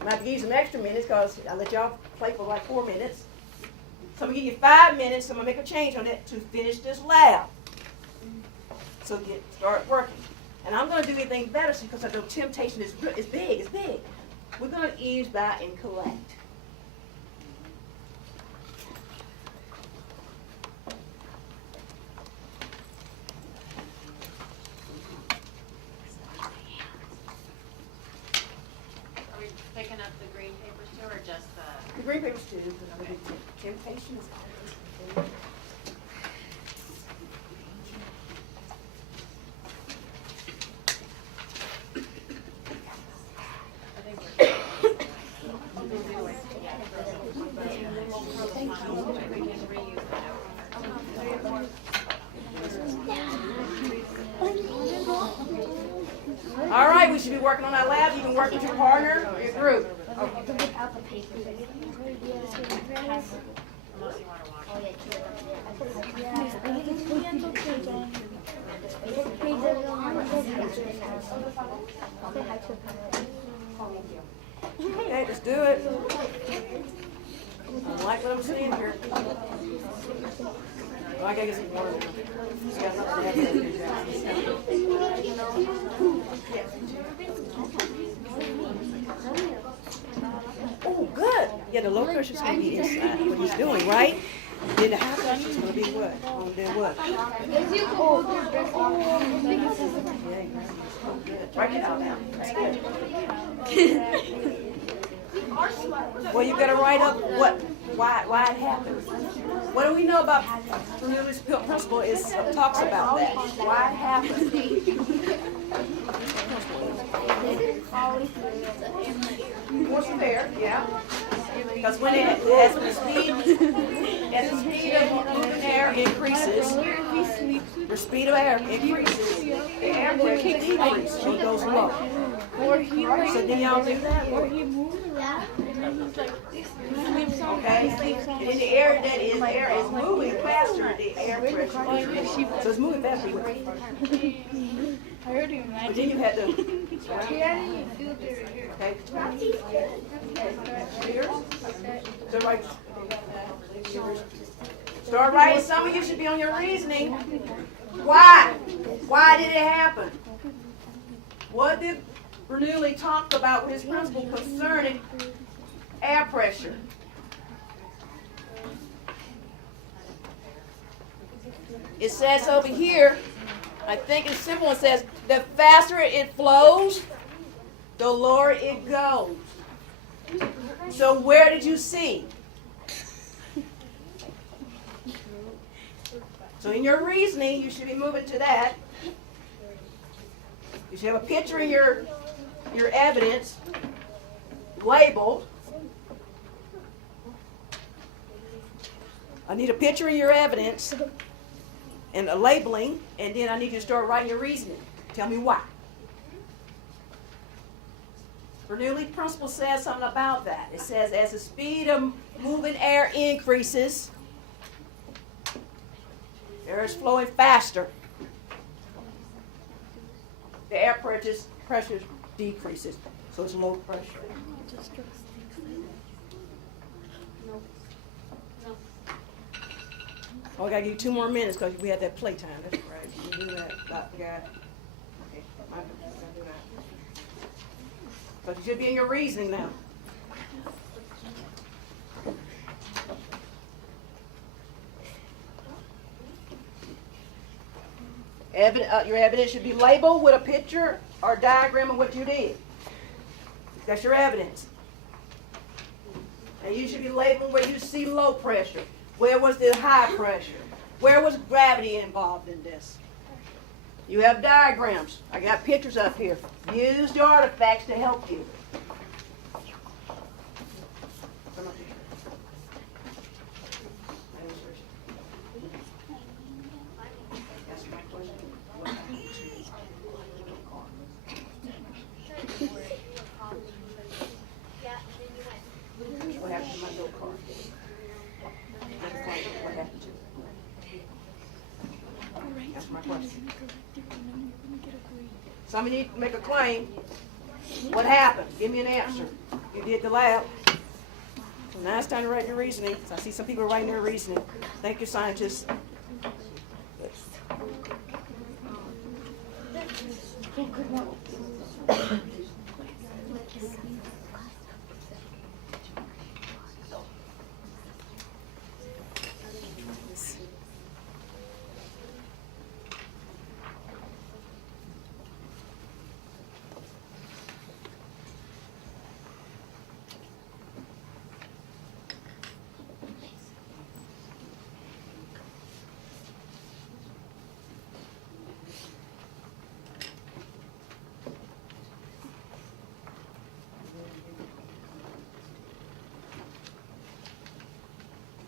I'm going to have to give you some extra minutes because I let y'all play for like 4 minutes. So I'm going to give you 5 minutes. I'm going to make a change on it to finish this lab. So start working. And I'm going to do anything better because I know temptation is big. It's big. We're going to ease back and collect. Are we picking up the green papers too, or just the? The green papers too, but I'm going to do temptation is big. All right, we should be working on our lab. You can work with your partner or your group. Unless you want to watch. Okay, let's do it. I like what I'm seeing here. Well, I gotta get some water now. It's got nothing to Oh, good. Yeah, the low pressure's going to be inside what he's doing, right? Then the high pressure's going to be what? On there what? Write it out now. That's good. Well, you got to write up why it happened. What do we know about Bernoulli's principle? Is talks about that. Why it happened. More severe, yeah. Because when as the speed of moving air increases, the speed of air increases, the air pressure decreases, so it goes low. So then y'all do that? Okay? And in the air that is air is moving faster, the air pressure decreases. So it's moving faster. But then you had to. Okay. So right. Start writing. Some of you should be on your reasoning. Why? Why did it happen? What did Bernoulli talk about with his principle concerning air pressure? It says over here, I think it's simple. It says, the faster it flows, the lower it goes. So where did you see? So in your reasoning, you should be moving to that. You should have a picture in your evidence labeled. I need a picture in your evidence and a labeling, and then I need you to start writing your reasoning. Tell me why. Bernoulli's principle says something about that. It says as the speed of moving air increases, air is flowing faster. The air pressure decreases, so it's low pressure. Oh, I gotta give you 2 more minutes because we had that playtime. That's right. You can do that. I forgot. Okay, I can do that. But you should be in your reasoning now. Your evidence should be labeled with a picture or diagram of what you did. That's your evidence. And you should be labeling where you see low pressure. Where was the high pressure? Where was gravity involved in this? You have diagrams. I got pictures up here. Use the artifacts to help you. What happened to my little car? What happened to it? That's my question. Somebody need to make a claim. What happened? Give me an answer. You did the lab. So now it's time to write your reasoning. So I see some people writing their reasoning. Thank you, scientists.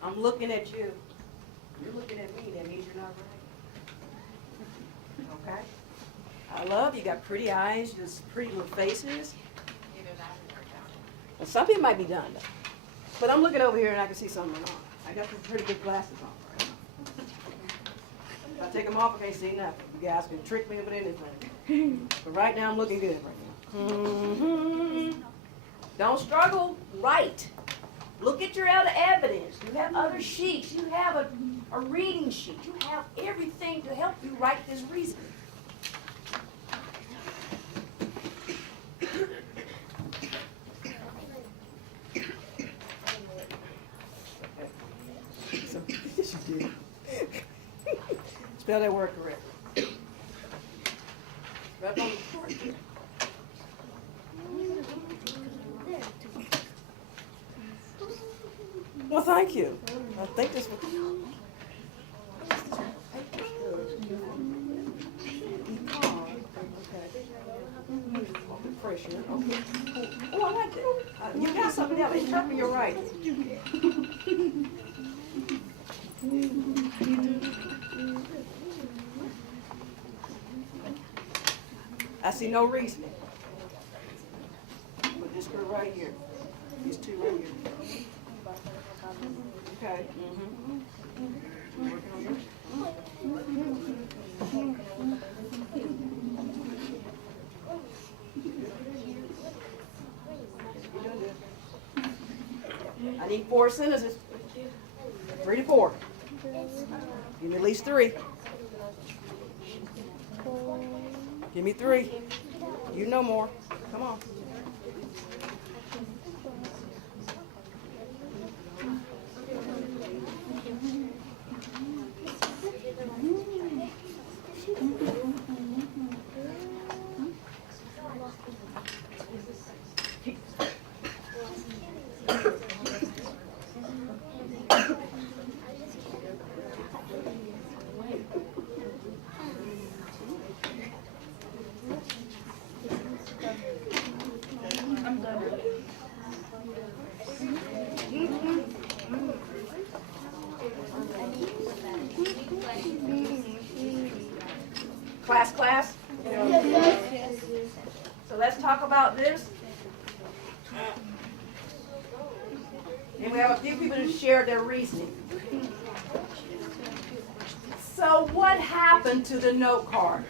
I'm looking at you. You're looking at me. That means you're not right. Okay? I love you. Got pretty eyes, just pretty little faces. Well, some people might be done, though. But I'm looking over here and I can see something on. I got some pretty good glasses on right now. If I take them off, I can't see nothing. You guys can trick me with anything. But right now, I'm looking good right now. Mm-hmm. Don't struggle. Write. Look at your other evidence. You have other sheets. You have a reading sheet. You have everything to help you write this reasoning. So, yes, you did. Spell that word correctly. Right on the board. Well, thank you. I think this was. Pressure. Okay. Oh, I like that. You got something else. Interpret your writing. I see no reasoning. Put this girl right here. These two right here. Okay. Working on this. I need 4 sentences. 3 to 4. Give me at least 3. Give me 3. You know more. Come on. Class? So let's talk about this. And we have a few people who shared their reasoning. So what happened to the note card?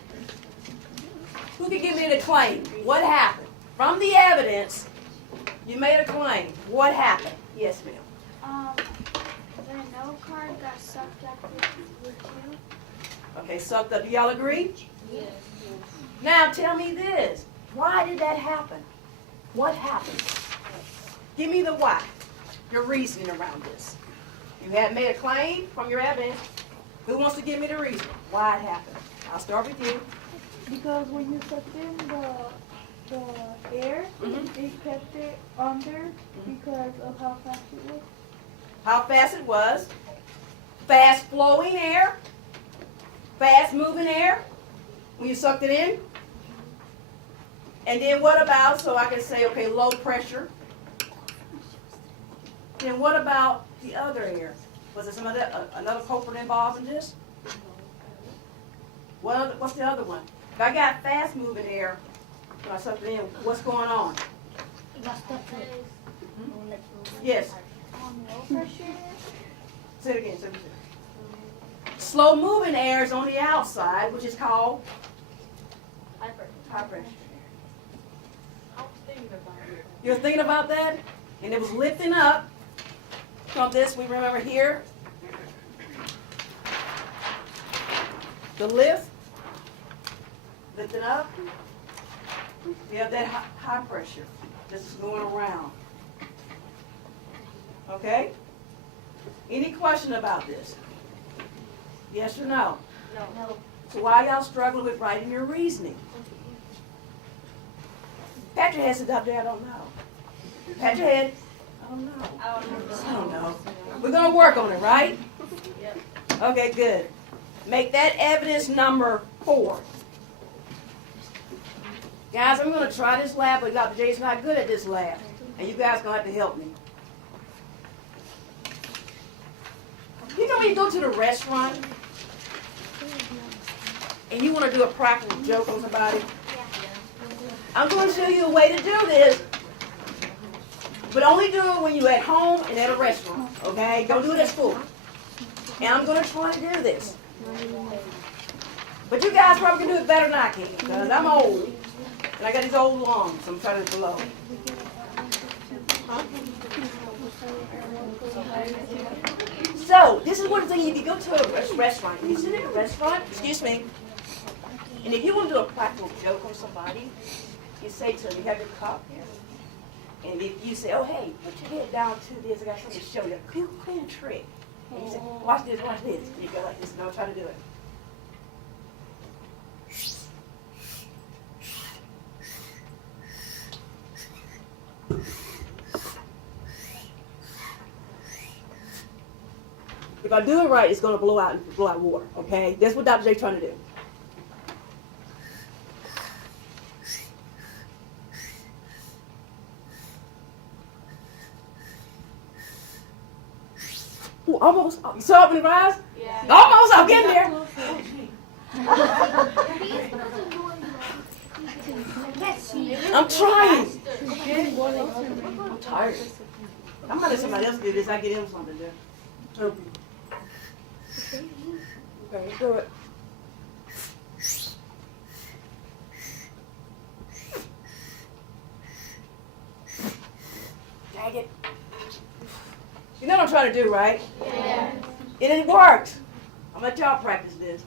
Who can give me the claim? What happened? From the evidence, you made a claim. What happened? Yes, ma'am. The note card got sucked up with you. Okay, sucked up. Do y'all agree? Yes. Now tell me this. Why did that happen? What happened? Give me the why. Your reasoning around this. You had made a claim from your evidence. Who wants to give me the reason why it happened? I'll start with you. Because when you sucked in the air, it kept it under because of how fast it was. How fast it was. Fast flowing air. Fast moving air. When you sucked it in. And then what about, so I can say, okay, low pressure. Then what about the other air? Was there some other, another culprit involved in this? What's the other one? If I got fast moving air, when I sucked it in, what's going on? Yes. Low pressure. Say it again. Slow moving air is on the outside, which is called high pressure. You're thinking about that? And it was lifting up from this, we remember here. The lift, lifting up. We have that high pressure. This is going around. Okay? Any question about this? Yes or no? No. So why y'all struggling with writing your reasoning? Pat your head, sit up there, I don't know. Pat your head. I don't know. I don't know. We're going to work on it, right? Yep. Okay, good. Make that evidence number 4. Guys, I'm going to try this lab, but Dr. J's not good at this lab. And you guys are going to have to help me. You know when you go to the restaurant and you want to do a practical joke on somebody? I'm going to show you a way to do this, but only do it when you're at home and at a restaurant, okay? Don't do it at school. And I'm going to try to do this. But you guys probably can do it better than I can, because I'm old, and I got these old lungs, so I'm trying to blow. So, this is one thing, if you go to a restaurant, you sit in a restaurant, excuse me, and if you want to do a practical joke on somebody, you say to them, you have your cup, and if you say, oh, hey, put your head down to this, I got something to show you, a cool trick. And you say, watch this, and you go like this, and I'll try to do it. If I do it right, it's going to blow out water, okay? That's what Dr. J's trying to do. Ooh, almost. You saw it when it rise? Yeah. Almost. I'm getting there. I'm trying. I'm tired. I'm gonna let somebody else do this. I get him something to do. Okay, let's do it. Dang it. You know what I'm trying to do, right? Yeah. It ain't worked. I'm gonna let y'all practice this.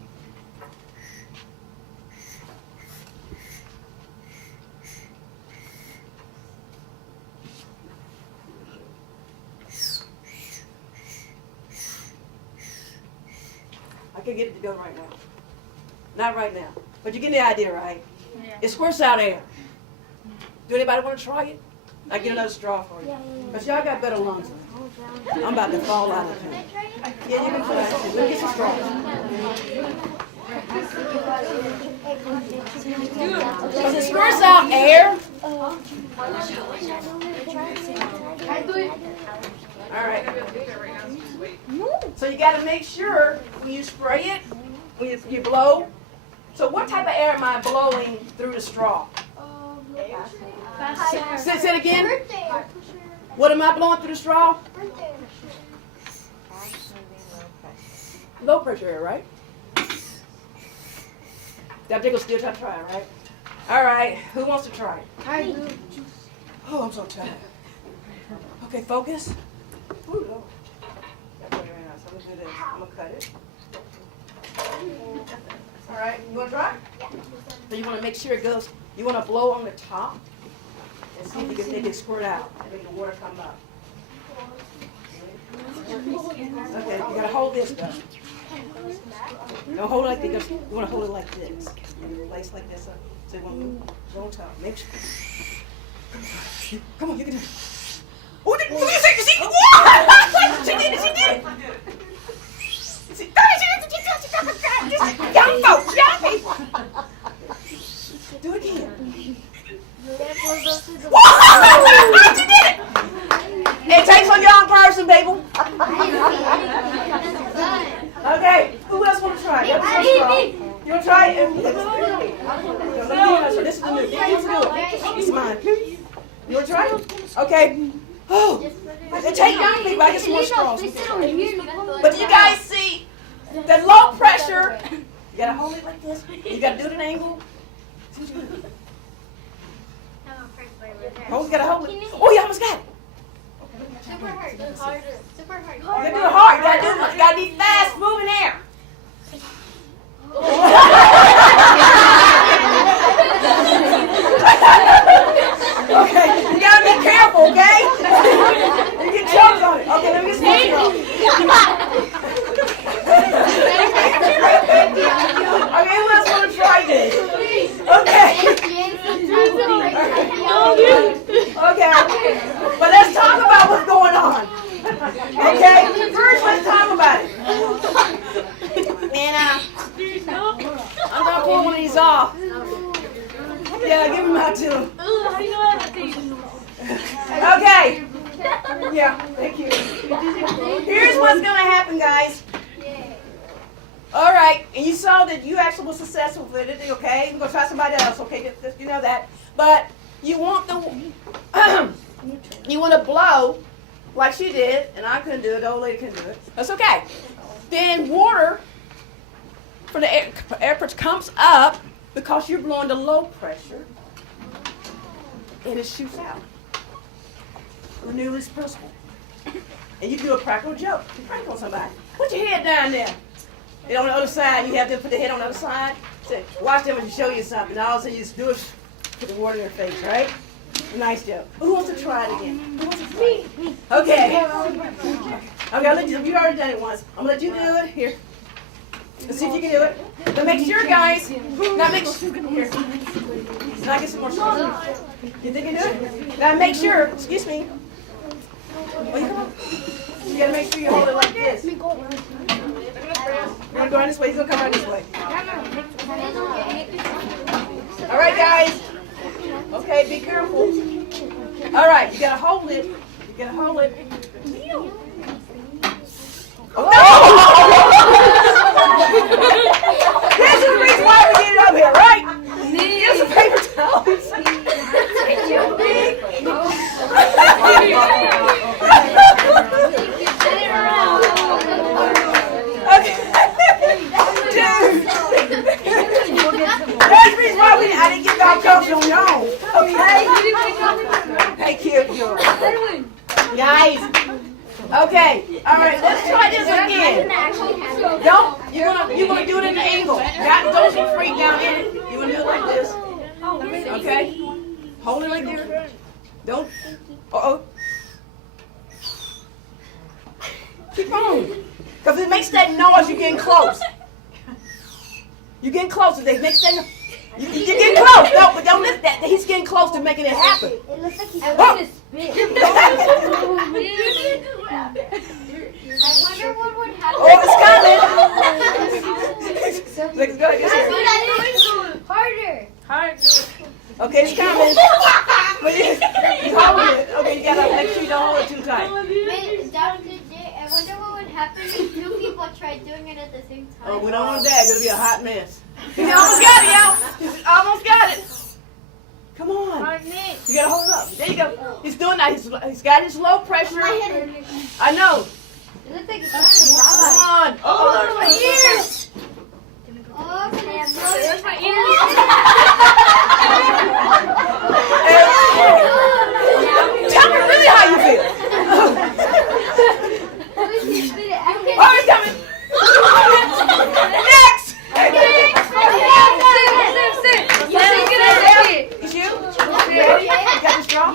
I can't get it to go right now. Not right now. But you get the idea, right? Yeah. It squirts out air. Do anybody want to try it? I get another straw for you. But y'all got better lungs. I'm about to fall out of here. Yeah, you can try it. Let me get some straws. Because it squirts out air. All right. So you got to make sure when you spray it, when you blow. So what type of air am I blowing through the straw? Say it again. What am I blowing through the straw? Low pressure air, right? That Dick will still try to try it, right? All right. Who wants to try it? Oh, I'm so tired. Okay, focus. Ooh, Lord. That's very nice. I'm going to do this. I'm going to cut it. All right. You want to try? So you want to make sure it goes, you want to blow on the top and see if you can make it squirt out and make the water come up. Okay, you got to hold this though. Don't hold it like this. You want to hold it like this. And place like this. So you want to move on top. Make sure. Come on, you can do it. Oh, you see? She did it. She did it. Young folks, young people. Do it again. She did it. It takes a young person, people. Okay, who else want to try? You want to try it? This is the new. This is mine. You want to try it? Okay. Oh, it takes young people. I get some more straws. But do you guys see the low pressure? You gotta hold it like this. You gotta do it at an angle. Oh, you gotta hold it. Oh, you almost got it. Super hard. Super hard. You gotta do it hard. You gotta be fast moving air. Okay, you gotta be careful, okay? You get choked on it. Okay, let me get some more. Okay, who else want to try this? Okay. Okay. But let's talk about what's going on. Okay? First, let's talk about it. And I'm going to pull one of these off. Yeah, give them out to him. Okay. Yeah, thank you. Here's what's going to happen, guys. All right, and you saw that you actually were successful with it, okay? We're going to try somebody else, okay? Just, you know that. But you want you want to blow like she did, and I couldn't do it, the old lady couldn't do it. That's okay. Then water from the air pressure comes up because you're blowing the low pressure, and it shoots out. Bernoulli's principle. And you do a practical joke. You prank on somebody. Put your head down there. And on the other side, you have to put the head on the other side. Say, watch them and show you something. All of a sudden, you just do it, put the water in your face, right? Nice joke. Who wants to try it again? Who wants to try it? Okay. Okay, I'll let you. You've already done it once. I'm going to let you do it. Here. Let's see if you can do it. Now make sure, guys. Now make sure. Here. Now get some more sugar. You think you can do it? Now make sure. Excuse me. Oh, you come on. You gotta make sure you hold it like this. You're gonna go around this way. He's gonna come around this way. All right, guys. Okay, be careful. All right, you gotta hold it. You gotta hold it. Oh! This is the reason why we get it up here, right? Get some paper towels. Okay. That's the reason why I didn't get y'all covered on your own. Okay? Thank you. Guys. Okay. All right. Let's try this again. Don't. You're gonna do it in an angle. Don't be freak down in it. You're gonna do it like this. Okay. Hold it right there. Don't. Uh-oh. Keep on. Because it makes that noise, you're getting close. You're getting close. It makes that noise. You're getting close. No, but don't let that. He's getting close to making it happen. It looks like he's Oh. going to spit. I wonder what would happen. Oh, it's coming. Let's go. Harder. Okay, it's coming. But you hold it. Okay, you gotta make sure you don't hold it too tight. Dr. J, I wonder what would happen if two people tried doing it at the same time. Oh, we don't want that. It's gonna be a hot mess. He almost got it, y'all. He almost got it. Come on. You gotta hold it up. There you go. He's doing that. He's got his low pressure. I know. It looks like it's Come trying to on. Oh, my ears. Oh, There's my Tell me really how you feel. Oh, it's coming. Next. It's you? You got the straw?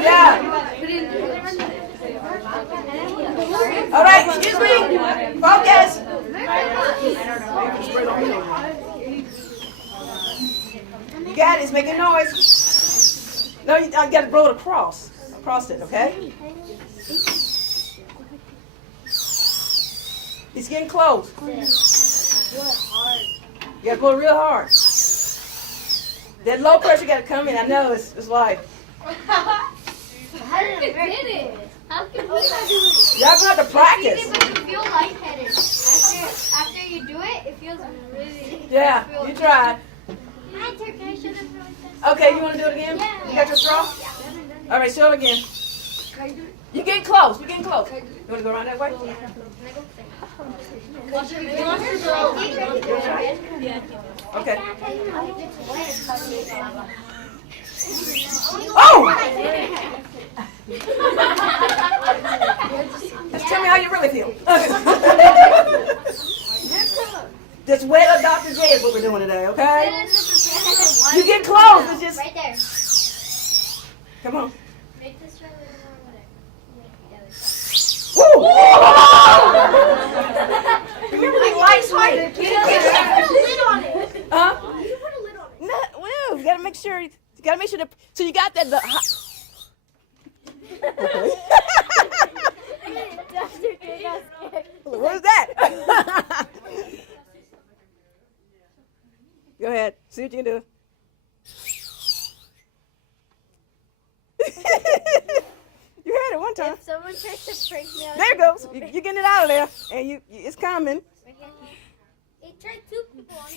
Yeah. All right, excuse me. Focus. You got it. It's making noise. No, you got to blow it across it, okay? He's getting close. You got to blow it real hard. That low pressure got to come in. I know it's like. How did it work? How can we not do it? Y'all gonna have to practice. Even if you feel lightheaded, after you do it, it feels really. Yeah, you try. Hi, Turk. Can I show them how it's done? Okay, you want to do it again? Yeah. You got your straw? All right, show it again. You're getting close. You're getting close. You want to go around that way? Okay. Oh! Just tell me how you really feel. Just wet up Dr. J is what we're doing today, okay? You get close. It's just. Right there. Come on. Make this try a little more Woo! You're really lighthearted. You put a lid on it. Huh? You put a lid on it. No, well, you gotta make sure. You gotta make sure that. So you got that. What is that? Go ahead. See what you can do. You had it one time. If someone tries to prank me on There it goes. You're getting it out of there, and it's coming. It tried two people on the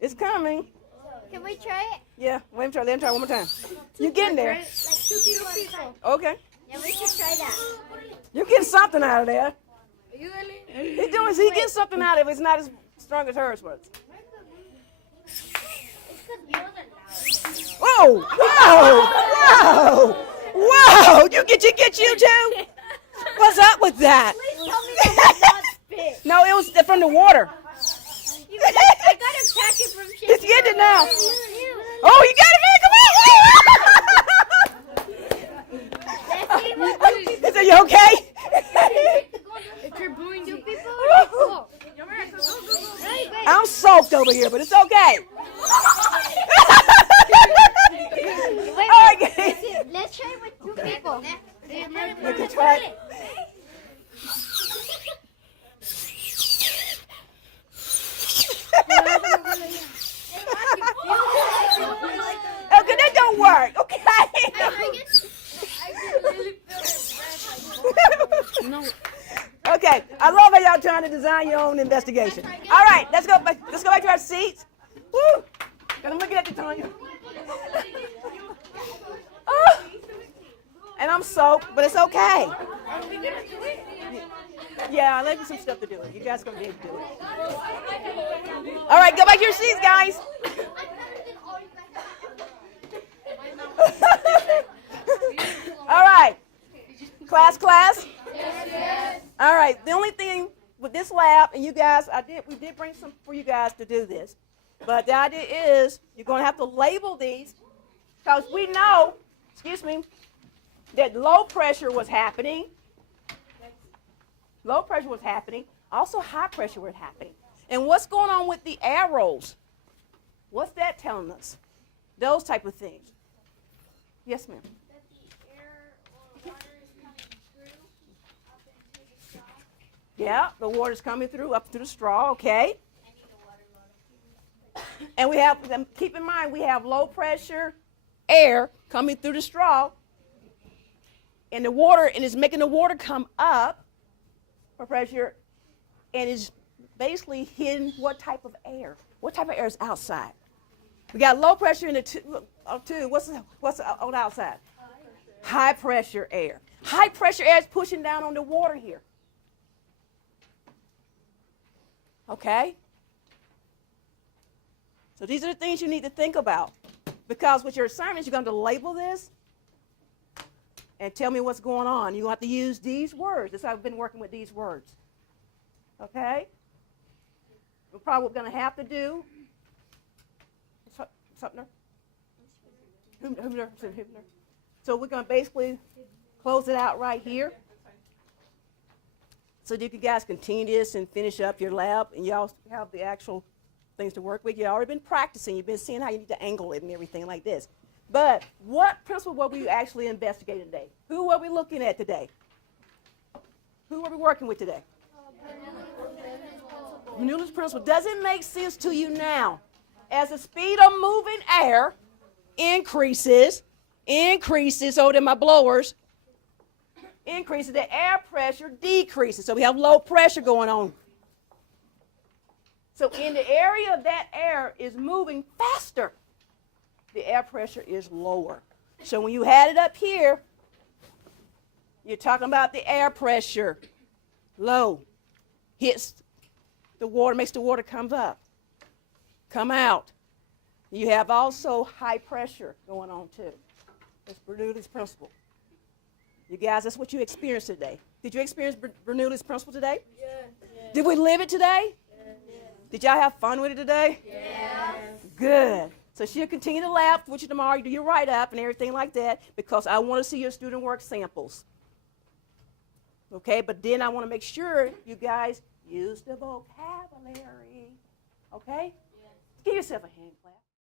It's coming. Can we try it? Yeah. Let him try one more time. You getting there? Like 2 people. Okay. Yeah, we should try that. You're getting something out of there. You really? He getting something out of it. It's not as strong as hers was. It's because yours are loud. Whoa! Whoa! Whoa! You get you too? What's up with that? Please tell me that's not spit. No, it was from the water. I got a packet from Shane. It's getting it now. Oh, you got it, man! Come on! Is it you okay? It's your boo. over here, but it's okay. Wait, All right, guys. let's try it with two people. Look at try it. Okay, that don't work. Okay. Okay, I love how y'all trying to design your own investigation. All right, let's go back to our seats. Woo! And I'm looking at you, Tanya. Oh. And I'm soaked, but it's okay. Yeah, there's some stuff to do. You guys gonna be able to do it. All right, go back to your seats, guys. All right, class. Yes. All right. The only thing with this lab, and you guys, we did bring some for you guys to do this, but the idea is you're going to have to label these because we know, that low pressure was happening. Low pressure was happening. Also, high pressure was happening. And what's going on with the arrows? What's that telling us? Those type of things. Yes, ma'am. That the air or water is coming through up into the straw. Yeah, the water's coming through up through the straw, okay? And we have, keep in mind, we have low pressure air coming through the straw, and the water, and it's making the water come up for pressure, and it's basically hitting what type of air? What type of air is outside? We got low pressure in the two. What's on the outside? High pressure air. High pressure air is pushing down on the water here. Okay? So these are the things you need to think about. Because with your assignments, you're going to label this and tell me what's going on. You're going to have to use these words. That's how I've been working with these words. Okay? We're probably going to have to do something. So we're going to basically close it out right here. So that you guys continue this and finish up your lab, and y'all have the actual things to work with. You've already been practicing. You've been seeing how you need to angle it and everything like this. But what principle were we actually investigating today? Who were we looking at today? Who were we working with today? Bernoulli's principle. Does it make sense to you now? As the speed of moving air increases, so that my blowers increases, the air pressure decreases. So we have low pressure going on. So in the area that air is moving faster, the air pressure is lower. So when you had it up here, you're talking about the air pressure low. Hits the water, makes the water come up, come out. You have also high pressure going on too. That's Bernoulli's principle. You guys, that's what you experienced today. Did you experience Bernoulli's principle today? Yes. Did we live it today? Yes. Did y'all have fun with it today? Yes. Good. So she'll continue to lab with you tomorrow. You do your write-up and everything like that because I want to see your student work samples. Okay, but then I want to make sure you guys use the vocabulary. Okay? Yes. Give yourself a hand clap.